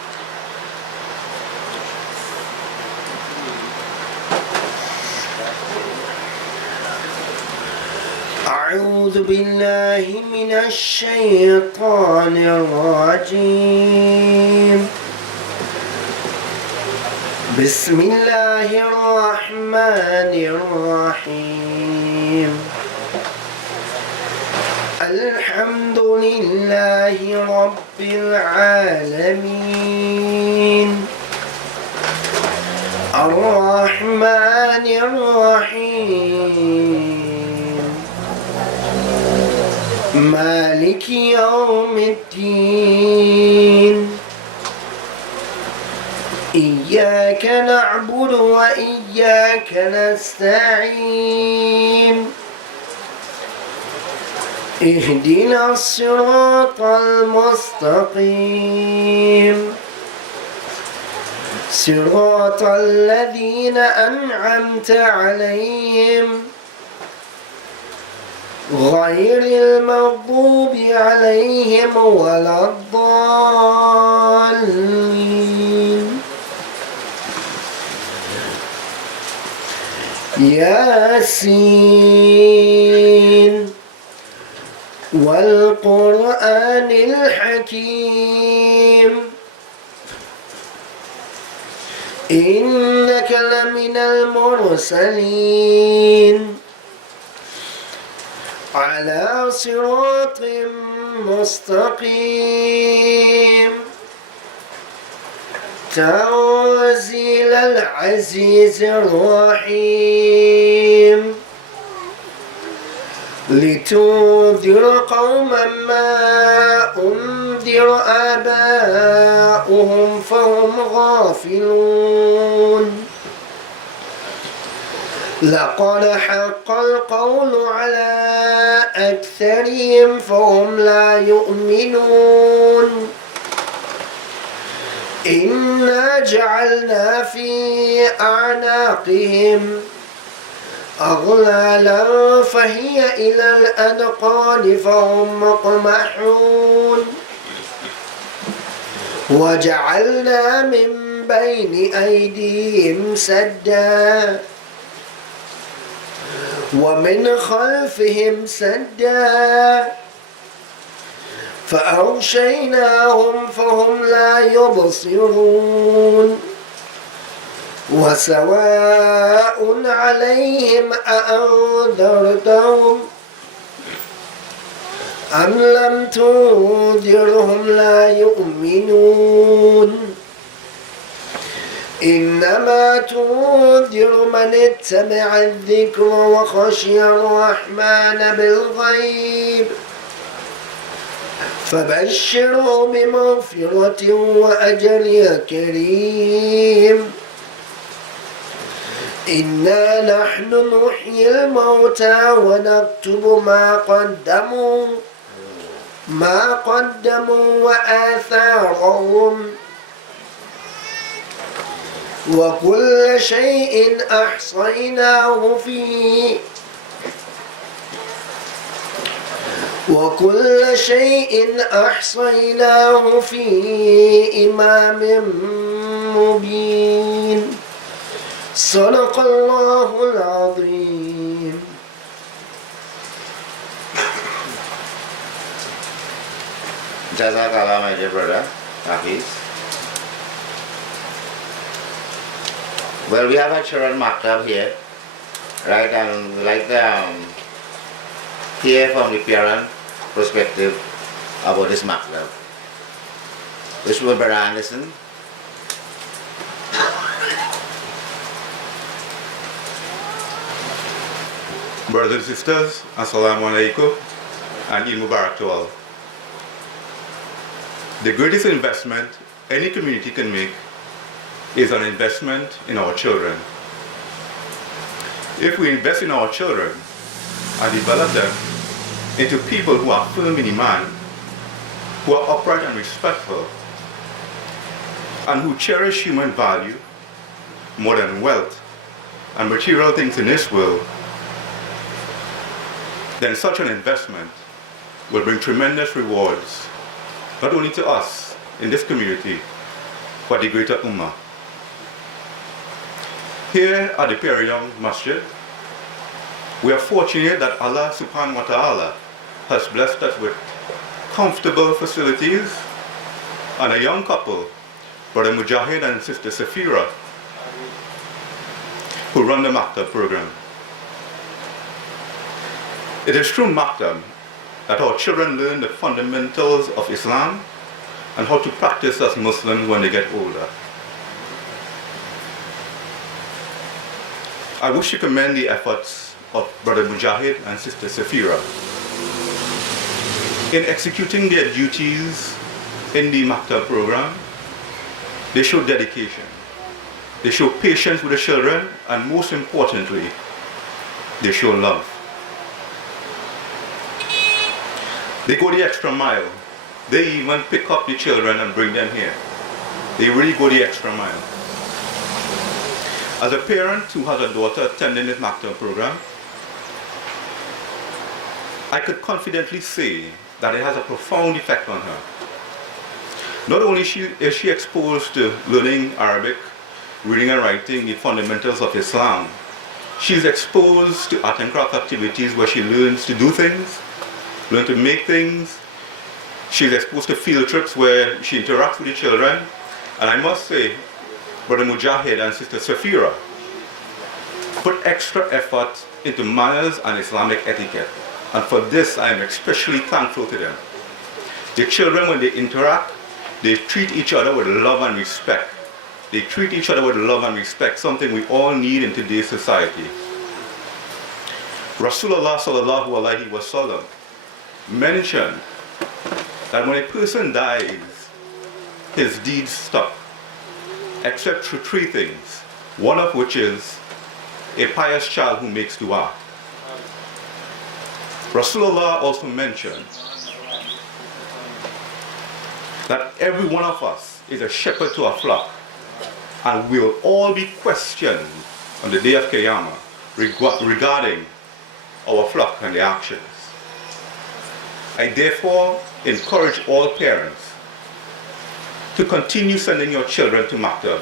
أعوذ بالله من الشيطان الرجيم. بسم الله الرحمن الرحيم. الحمد لله رب العالمين. الرحمن الرحيم. مالك يوم الدين. إياك نعبد وإياك نستعين. اهدنا الصراط المستقيم. صراط الذين أنعمت عليهم غير المغضوب عليهم ولا الضالين. ياسين والقرآن الحكيم إنك لمن المرسلين على صراط مستقيم. تنزيل العزيز الرحيم. لتنذر قوما ما أنذر آباؤهم فهم غافلون. لقد حق القول على أكثرهم فهم لا يؤمنون. إنا جعلنا في أعناقهم أغلالا فهي إلى الأذقان فهم مقمحون. وجعلنا من بين أيديهم سدا ومن خلفهم سدا فأغشيناهم فهم لا يبصرون. وسواء عليهم أأنذرتهم أم لم تنذرهم لا يؤمنون. إنما تنذر من اتبع الذكر وخشي الرحمن بالغيب فبشره بمغفرة وأجر كريم إنا نحن نحيي الموتى ونكتب ما قدموا وآثارهم وكل شيء أحصيناه في إمام مبين صدق الله العظيم. Jazakallah, my dear brother, Hafiz. Well, we have a children maktab here, right, and we like to hear from the parent perspective about this maktab. Which will Brother Anderson? Brothers and sisters, Assalamu alaikum and Eid Mubarak to all. The greatest investment any community can make is an investment in our children. If we invest in our children and develop them into people who are firm in Iman, who are upright and respectful, and who cherish human value more than wealth and material things in this world, then such an investment will bring tremendous rewards, not only to us in this community, but the greater Ummah. Here at the Periyam Masjid, we are fortunate that Allah subhanahu wa ta'ala has blessed us with comfortable facilities and a young couple, Brother Mujahid and Sister Safira, who run the Maktab program. It is through Maktab that our children learn the fundamentals of Islam and how to practice as Muslims when they get older. I wish to commend the efforts of Brother Mujahid and Sister Safira in executing their duties in the Maktab program. They show dedication, they show patience with the children, and most importantly, they show love. They go the extra mile. They even pick up the children and bring them here. They really go the extra mile. As a parent who has a daughter attending this Maktab program, I could confidently say that it has a profound effect on her. Not only is she exposed to learning Arabic, reading and writing, the fundamentals of Islam, she's exposed to art and craft activities where she learns to do things, learn to make things. She's exposed to field trips where she interacts with the children. And I must say, Brother Mujahid and Sister Safira put extra effort into manners and Islamic etiquette. And for this, I am especially thankful to them. The children, when they interact, they treat each other with love and respect. They treat each other with love and respect, something we all need in today's society. Rasulullah sallallahu alaihi wasallam mentioned that when a person dies, his deeds stop, except through three things, one of which is a pious child who makes dua. Rasulullah also mentioned that every one of us is a shepherd to a flock, and we will all be questioned on the day of Qiyamah regarding our flock and their actions. I therefore encourage all parents to continue sending your children to Maktab.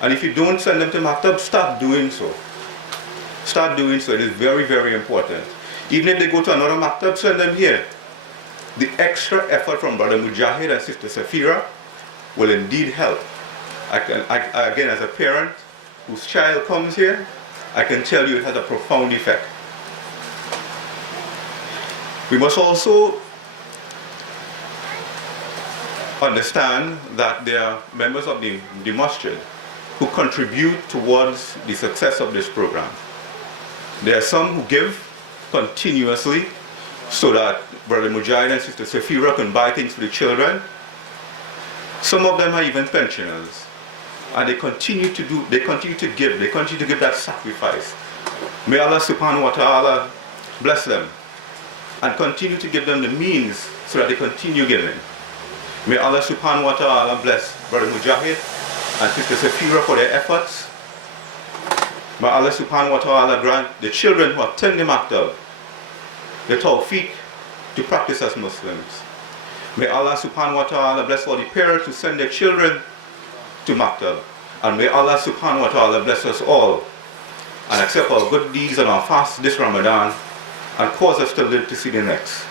And if you don't send them to Maktab, start doing so. Start doing so. It is very, very important. Even if they go to another Maktab, send them here. The extra effort from Brother Mujahid and Sister Safira will indeed help. Again, as a parent whose child comes here, I can tell you it has a profound effect. We must also understand that they are members of the masjid, who contribute towards the success of this program. There are some who give continuously so that Brother Mujahid and Sister Safira can buy things for the children. Some of them are even pensioners. And they continue to give, they continue to give that sacrifice. May Allah subhanahu wa ta'ala bless them and continue to give them the means so that they continue giving. May Allah subhanahu wa ta'ala bless Brother Mujahid and Sister Safira for their efforts. May Allah subhanahu wa ta'ala grant the children who attend the maktab the tawfiq to practice as Muslims. May Allah subhanahu wa ta'ala bless all the parents who send their children to maktab. And may Allah subhanahu wa ta'ala bless us all and accept our good deeds and our fast this Ramadan and cause us to live to see the next.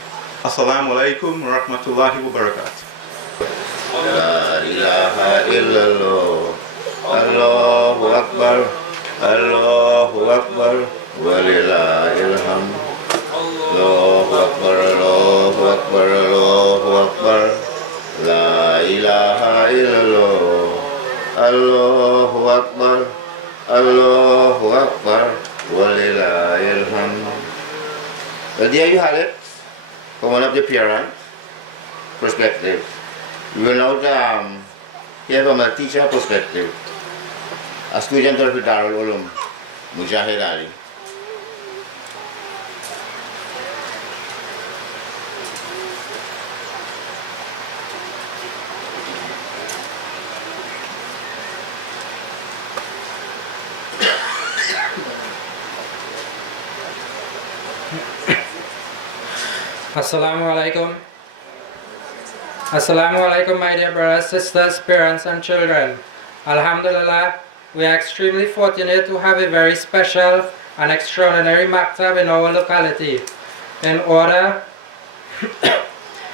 Assalamu alaikum wa rahmatullahi wa barakatuh. La ilaha illallah, Allahu Akbar, Allahu Akbar, walillahil hamd. Allahu Akbar, Allahu Akbar, Allahu Akbar, La ilaha illallah, Allahu Akbar, Allahu Akbar, walillahil hamd. Well, there you have it, from one of the parents' perspective. We will now hear from a teacher perspective, a student of the Darul Ulum, Mujahid Ali. Assalamu alaikum. Assalamu alaikum, my dear brothers, sisters, parents and children. Alhamdulillah, we are extremely fortunate to have a very special and extraordinary maktab in our locality in order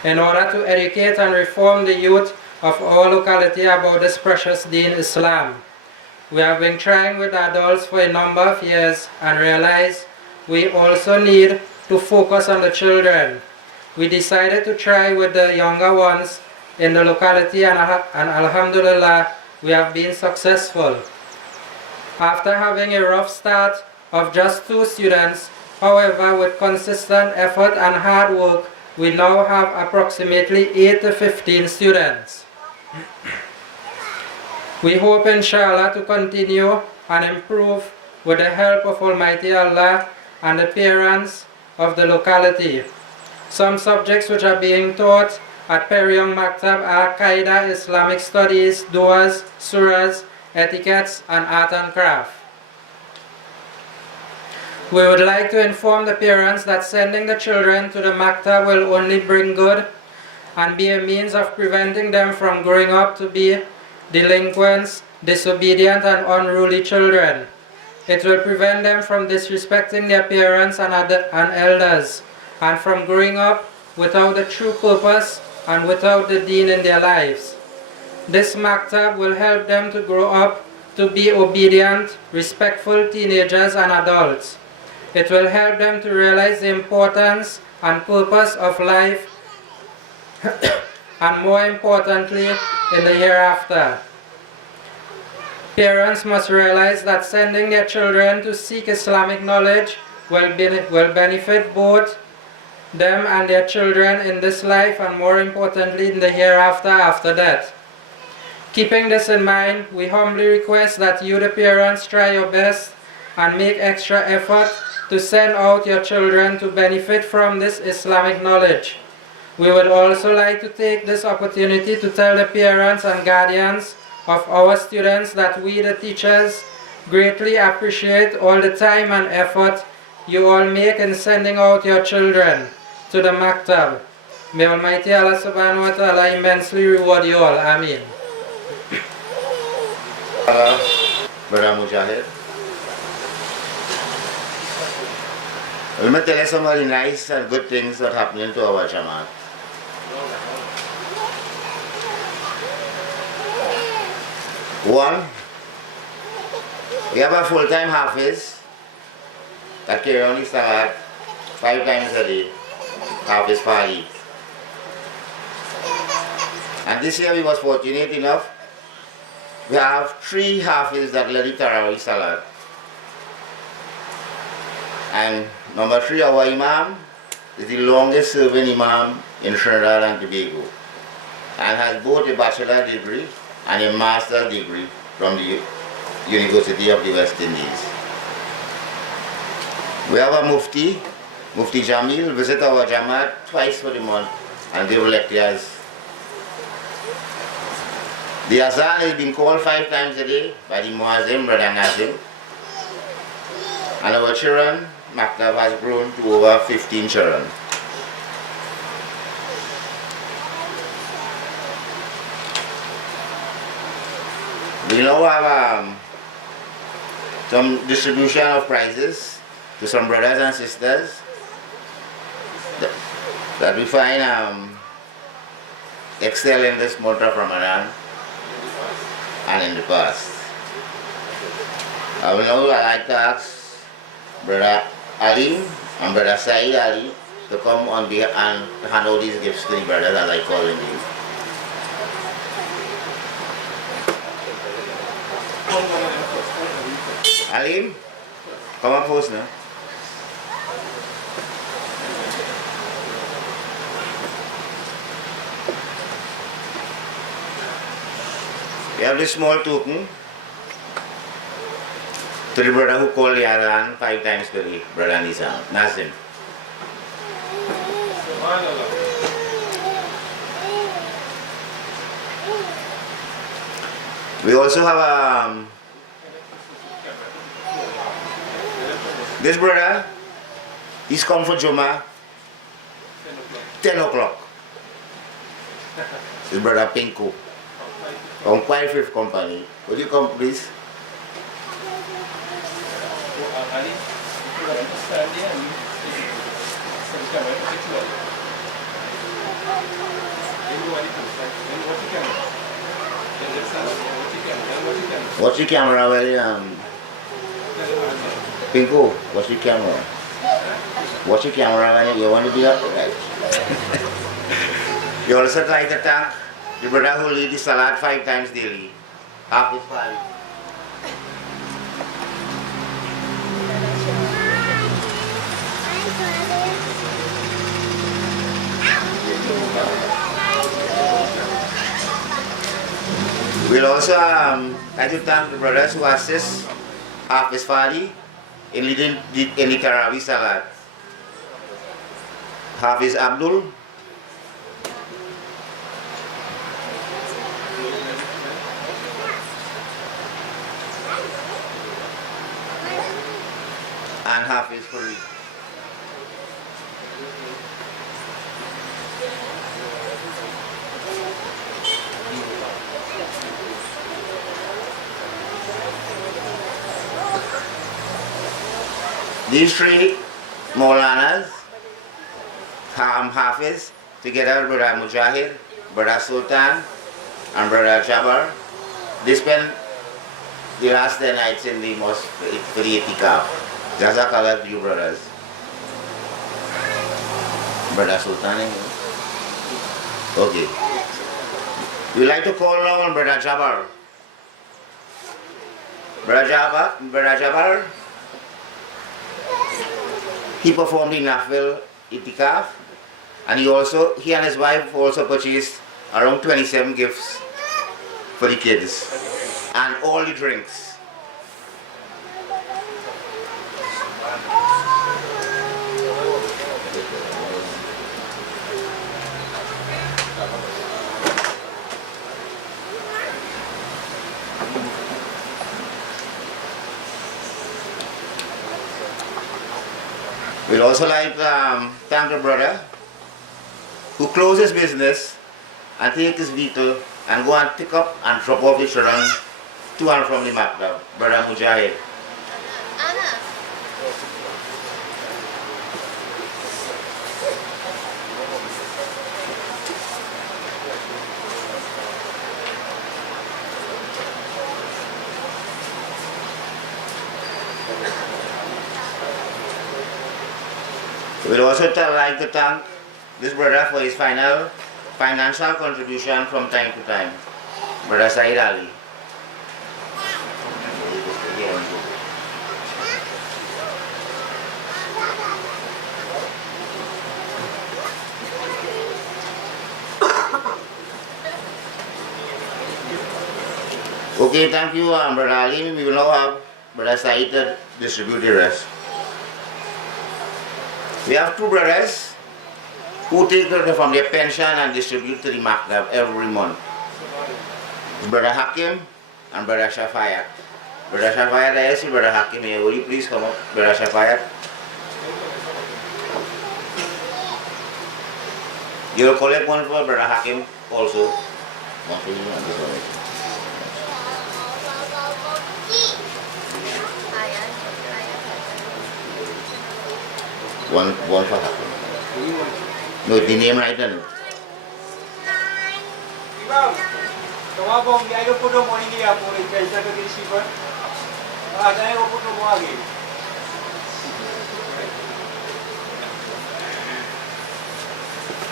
to educate and reform the youth of our locality about this precious deen Islam. We have been trying with adults for a number of years and realize we also need to focus on the children. We decided to try with the younger ones in the locality and alhamdulillah, we have been successful. After having a rough start of just 2 students, however, with consistent effort and hard work, we now have approximately 8 to 15 students. We hope inshallah to continue and improve with the help of Almighty Allah and the parents of the locality. Some subjects which are being taught at Periyong Maktab are Qaida, Islamic Studies, Duas, Surahs, Etiquettes, and Art and Craft. We would like to inform the parents that sending the children to the Maktab will only bring good and be a means of preventing them from growing up to be delinquents, disobedient, and unruly children. It will prevent them from disrespecting their parents and elders, and from growing up without the true purpose and without the deen in their lives. This maktab will help them to grow up to be obedient, respectful teenagers and adults. It will help them to realize the importance and purpose of life and more importantly, in the hereafter. Parents must realize that sending their children to seek Islamic knowledge will benefit both them and their children in this life and more importantly in the hereafter after death. Keeping this in mind, we humbly request that you the parents try your best and make extra effort to send out your children to benefit from this Islamic knowledge. We would also like to take this opportunity to tell the parents and guardians of our students that we the teachers greatly appreciate all the time and effort you all make in sending out your children to the maktab. May Almighty Allah subhanahu wa ta'ala immensely reward you all. Ameen. Brother Mujahid. Let me tell you some very nice and good things that are happening to our Jamaat. One, we have a full-time Hafiz that carry on the Salat 5 times a day, Hafiz Fali. And this year we was fortunate enough we have 3 Hafiz that led the Tarawih Salat. And number 3, our Imam is the longest serving Imam in Trinidad and Tobago, and has both a bachelor degree and a master's degree from the University of the West Indies. We have a Mufti, Mufti Jamil, visit our Jamaat twice for the month and give lectures. The Azan is being called 5 times a day by the Muazzim, Brother Nazim. And our children, Maktab has grown to over 15 children. We now have some distribution of prizes to some brothers and sisters that we find excel in this month of Ramadan and in the past. I would now like to ask Brother Ali and Brother Saeed Ali to come on behalf and hand out these gifts to the brothers as I call them you. Alim, come up first now. We have this small token to the brother who called the Adhan 5 times per day, Brother Nazim. We also have this brother, he's come for Juma 10 o'clock. This brother Pinko from Quite Fifth Company. Would you come please? Watch the camera, well, Pinko, watch the camera. Watch the camera when you want to be up, right? You also try to thank the brother who lead the salat 5 times daily. Half his family. We'll also like to thank the brothers who assist Hafiz Fadi in leading the Tarawih Salat. Hafiz Abdul, and Hafiz Farid. These 3 Maulanas, Hafiz, together with Brother Mujahid, Brother Sultan, and Brother Jabbar, they spend the last 10 nights in the mosque for the itikaf. Jazakallah to you brothers. Brother Sultan, okay. We like to call now on Brother Jabbar. Brother Jabbar, he performed the Nafil itikaf, and he and his wife also purchased around 27 gifts for the kids and all the drinks. We'd also like to thank the brother who closed his business and take his vehicle and go and pick up and drop off the children to and from the Maktab, Brother Mujahid. We'd also like to thank this brother for his financial contribution from time to time, Brother Saeed Ali. Okay, thank you, Brother Ali. We will now have Brother Said to distribute the rest. We have two brothers who take from their pension and distribute to the Maktab every month. Brother Hakim and Brother Shafayat. Brother Shafayat, I see Brother Hakim here. Will you please come up, Brother Shafayat? You will collect one for Brother Hakim also. One for you and this one. One for Hakim. No, the name right then.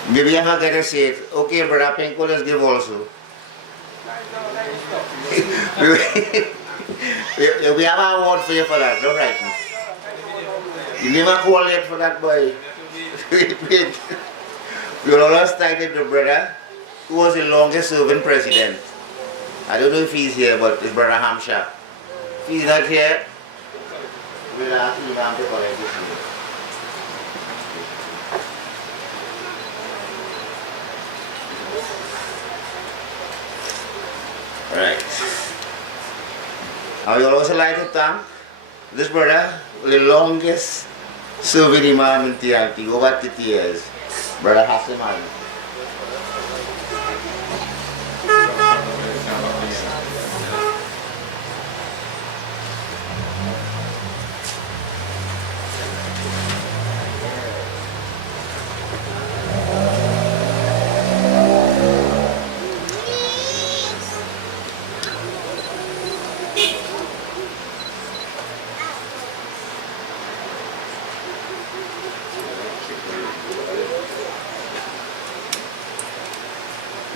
Maybe I forget to say it. Okay, Brother Penko, let's give also. we have an award for you for that, don't write me. You never call it for that boy. Wait. We will always started the brother who was the longest serving president. I don't know if he's here, but it's Brother Hamsha. If he's not here, we'll ask him to collect this year. Right. I would also like to thank this brother, the longest serving imam in TRT, over 30 years, Brother Hassan Ali.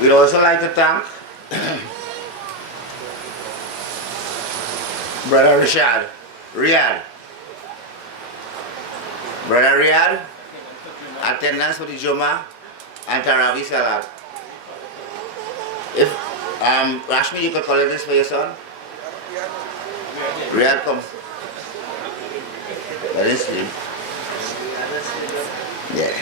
We'd also like to thank Brother Riyad. Brother Riyad, attendance for the Juma and Tarawih Salat. If Rashmi, you could collect this for your son. Riyad, come. That is him. Yeah.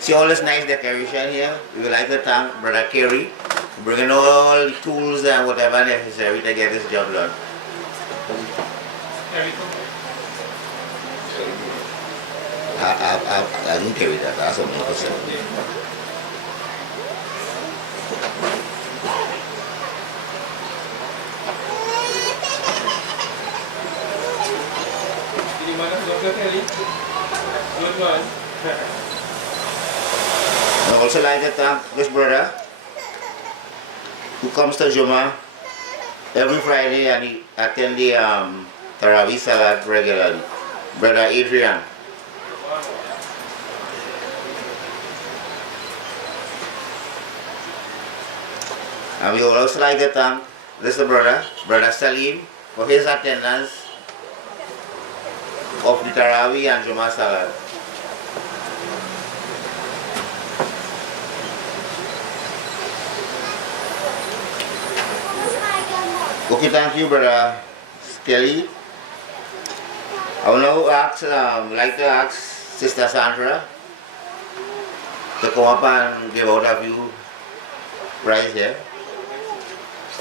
See all this nice decoration here. We would like to thank Brother Kerry for bringing all the tools and whatever necessary to get this job done. I didn't carry that. That's something to say. I also like to thank this brother who comes to Juma every Friday and he attends the Tarawih Salat regularly. Brother Adrian. And we would also like to thank this brother, Brother Salim, for his attendance of the Tarawih and Juma Salat. Okay, thank you, Brother Kelly. I will now like to ask Sister Sandra to come up and give out a few right here,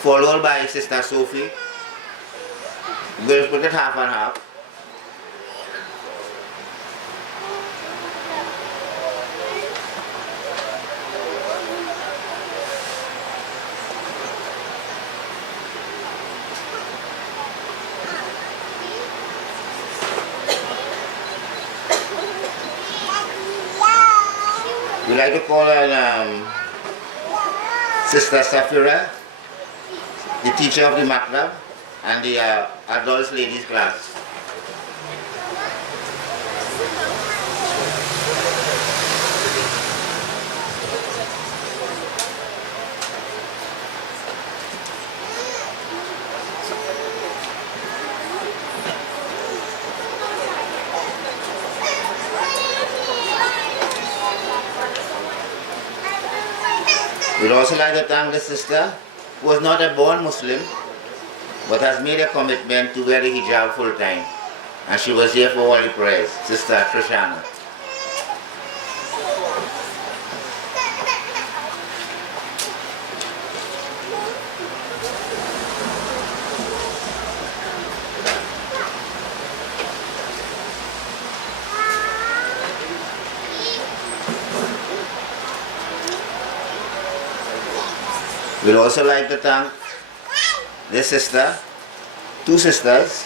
followed by Sister Sophie. We'll put it half and half. We like to call on Sister Safira, the teacher of the Matlab and the adults ladies class. We'd also like to thank the sister who was not a born Muslim but has made a commitment to wear the hijab full time. And she was here for all the prayers, Sister Trishana. We'd also like to thank this sister, two sisters,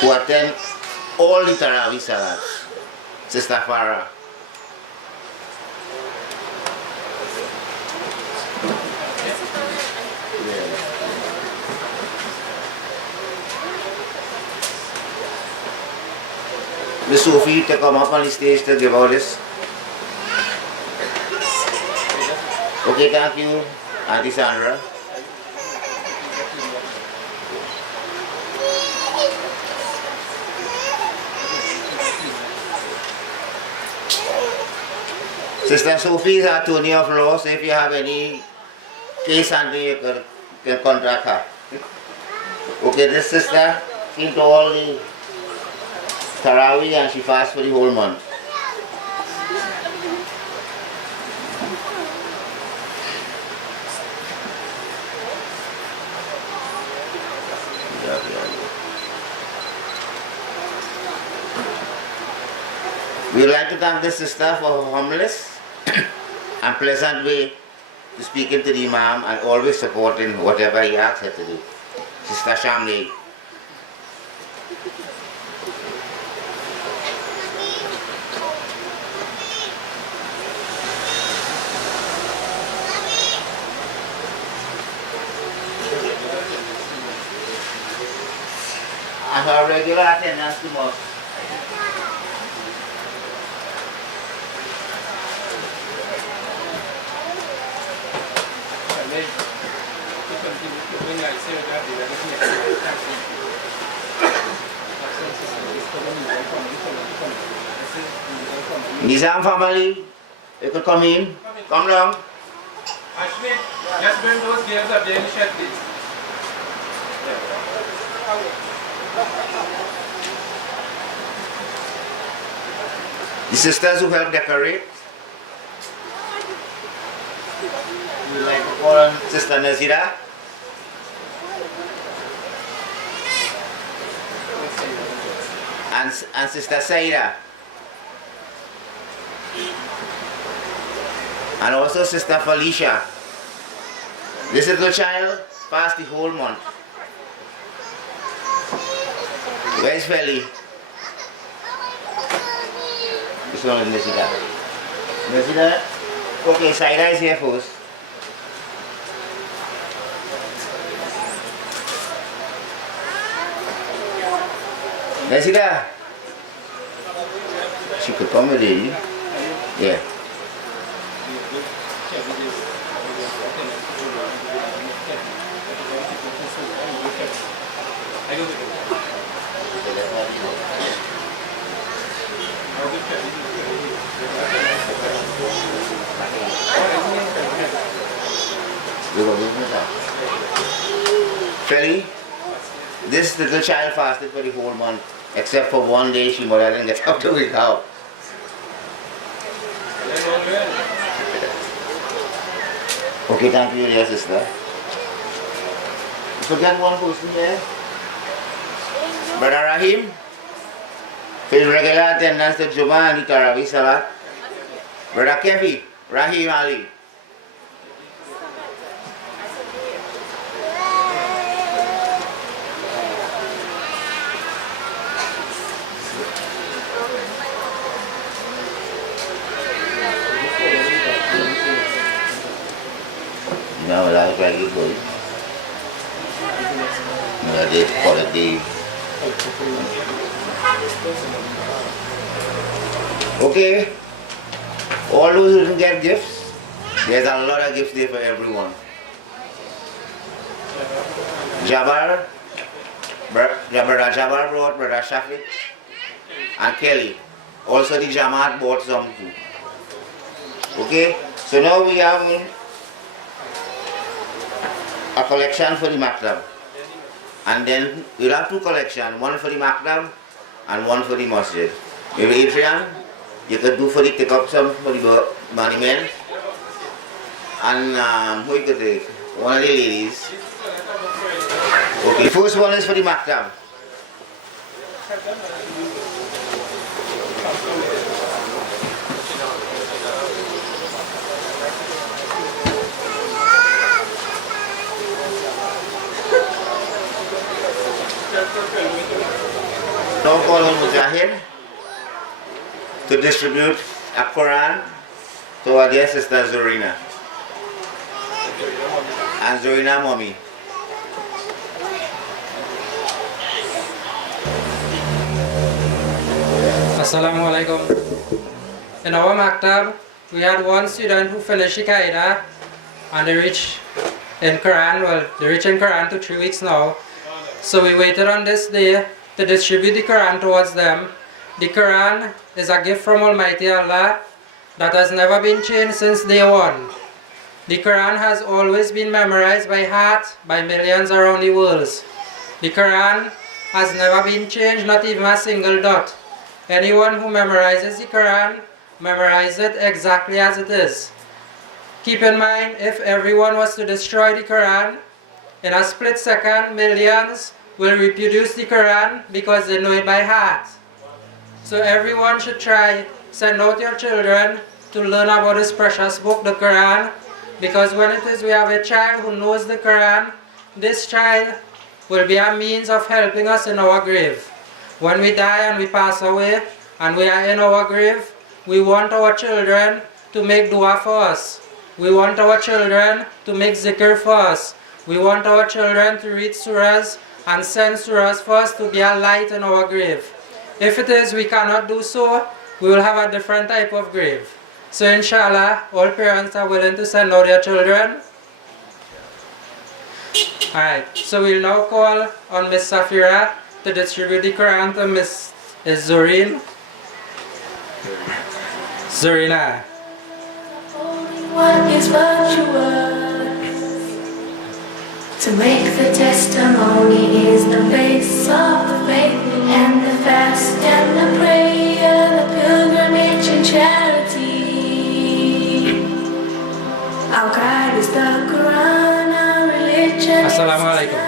who attend all the Tarawih Salats. Sister Farah. Miss Sophie to come up on the stage to give out this. Okay, thank you, Auntie Sandra. Sister Sophie is our attorney of law, so if you have any case under you can contact her. Okay, this sister came to all the Tarawih and she fasts for the whole month. We would like to thank the sister for her humbless and pleasant way to speaking to the Imam and always supporting whatever he asks her to do. Sister Shamli. And her regular attendance to mosque. Nizam family, you could come in. Come down. Ashmi, just bring those gears up there in the shed, please. The sisters who help decorate. We like to call on Sister Nazira. And Sister Saida. And also Sister Felicia. This little child passed the whole month. Where's Feli? This one is Nazira. Nazira? Okay, Saida is here first. Nazira? She could come with you. Yeah. Feli, this little child fasted for the whole month, except for one day she mother didn't get up to wake out. Okay, thank you, dear sister. Forget one person here. Brother Rahim, his regular attendance to Juma and the Tarawih Salat. Brother Kefi, Rahim Ali. No, that's very good. They quality. Okay, all those who didn't get gifts, there's a lot of gifts there for everyone. Jabbar, Brother Jabbar brought, Brother Shafiq and Kelly. Also the Jamaat bought some too. Okay, so now we have a collection for the maktab. And then we'll have two collections, one for the maktab and one for the masjid. Maybe Adrian, you could do for the take up some for the monument. And who you could take? One of the ladies. Okay, the first one is for the maktab. Now call on Mujahid to distribute a Quran to our dear sister Zorina and Zorina mommy. Assalamu alaikum. In our maktab, we had one student who finished Qaeda and they reached in Quran, they reached in Quran to 3 weeks now. So we waited on this day to distribute the Quran towards them. The Quran is a gift from Almighty Allah that has never been changed since day one. The Quran has always been memorized by heart by millions around the world. The Quran has never been changed, not even a single dot. Anyone who memorizes the Quran memorizes it exactly as it is. Keep in mind, if everyone was to destroy the Quran, in a split second, millions will reproduce the Quran because they know it by heart. So everyone should try, send out your children to learn about this precious book, the Quran, because when it is we have a child who knows the Quran, this child will be a means of helping us in our grave. When we die and we pass away and we are in our grave, we want our children to make dua for us. We want our children to make zikr for us. We want our children to read surahs and send surahs for us to be a light in our grave. If it is we cannot do so, we will have a different type of grave. So inshallah, all parents are willing to send out their children. Alright, so we'll now call on Miss Safira to distribute the Quran to Miss Zorina. What is virtuous? To make the testimony is the base of the faith, and the fast and the prayer, the pilgrimage and charity. Our guide is the Quran, our religion. Assalamu alaikum.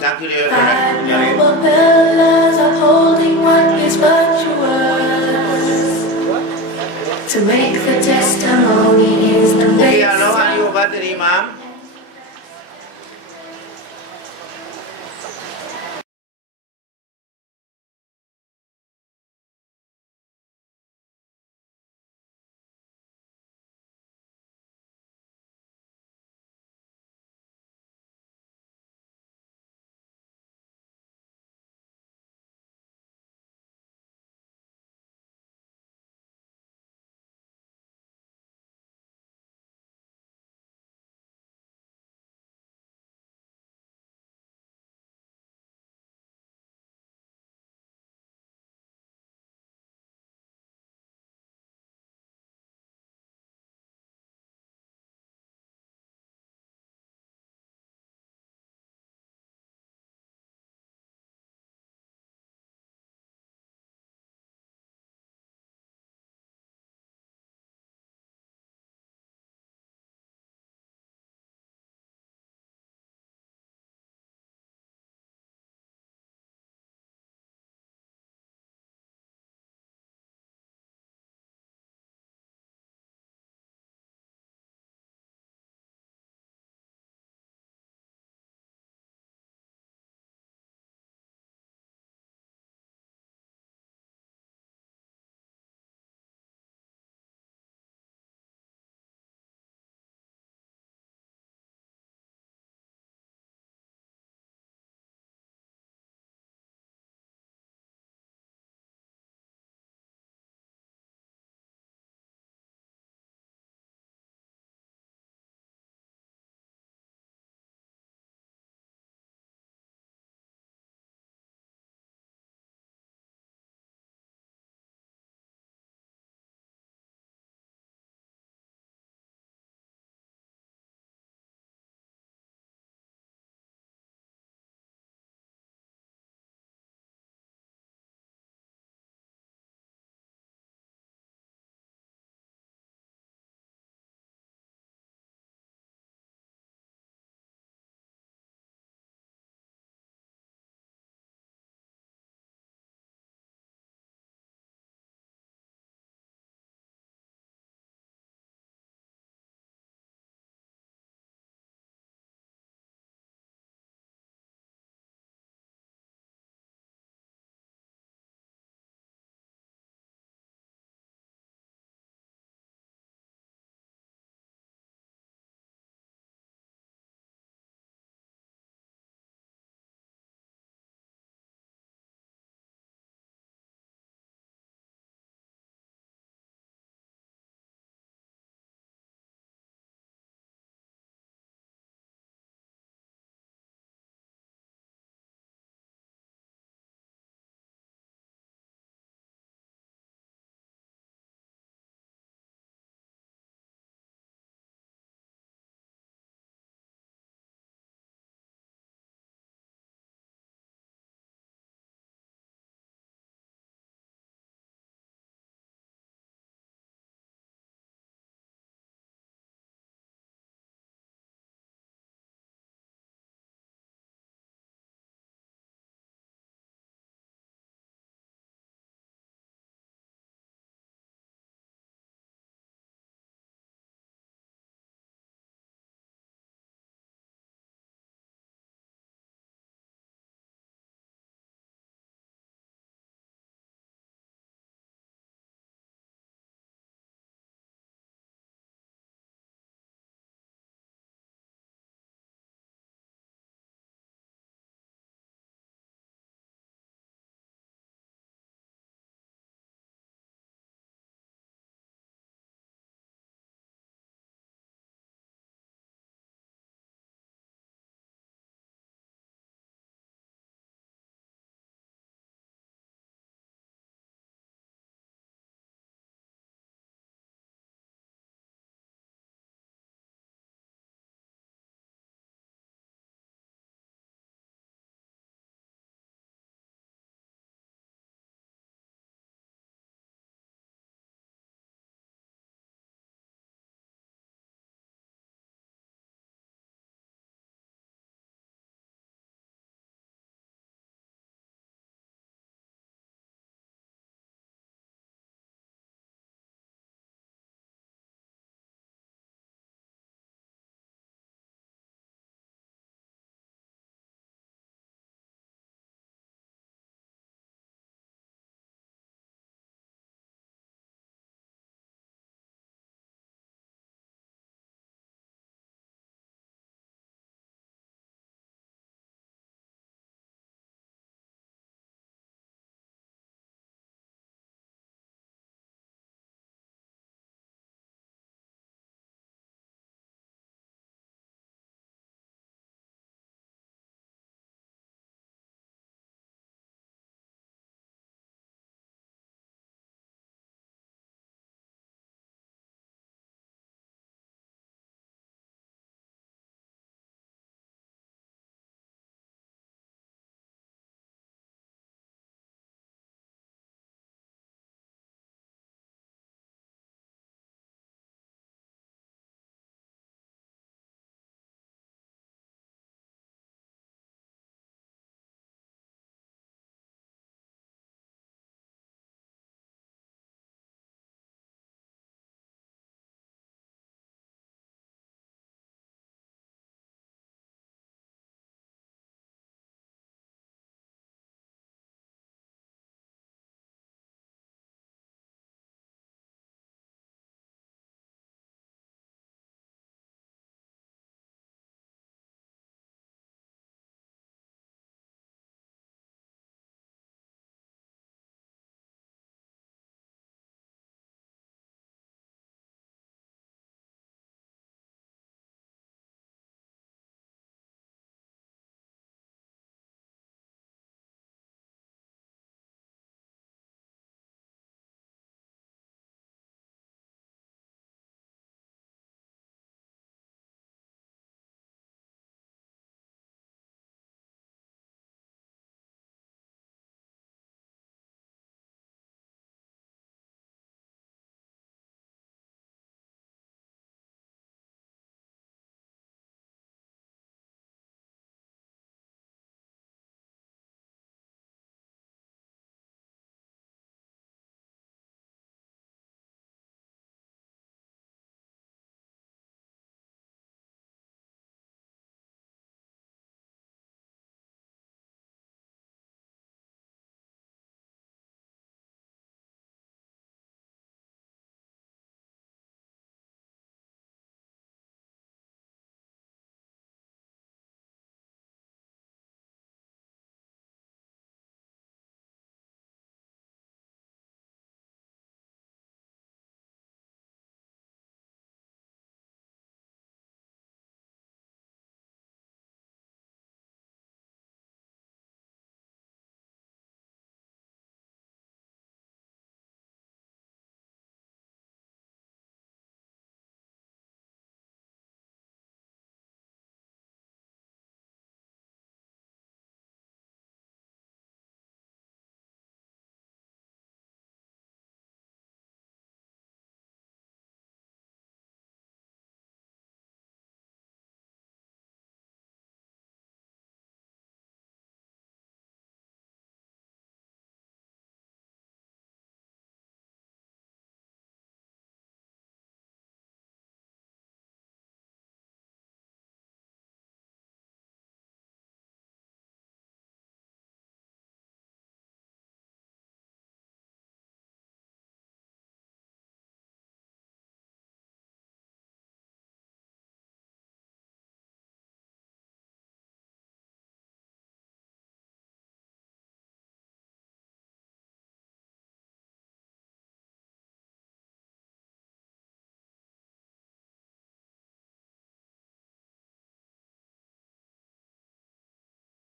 Thank you, dear. Five noble pillars upholding what is virtuous. To make the testimony is the We base. are now handing over to the Imam.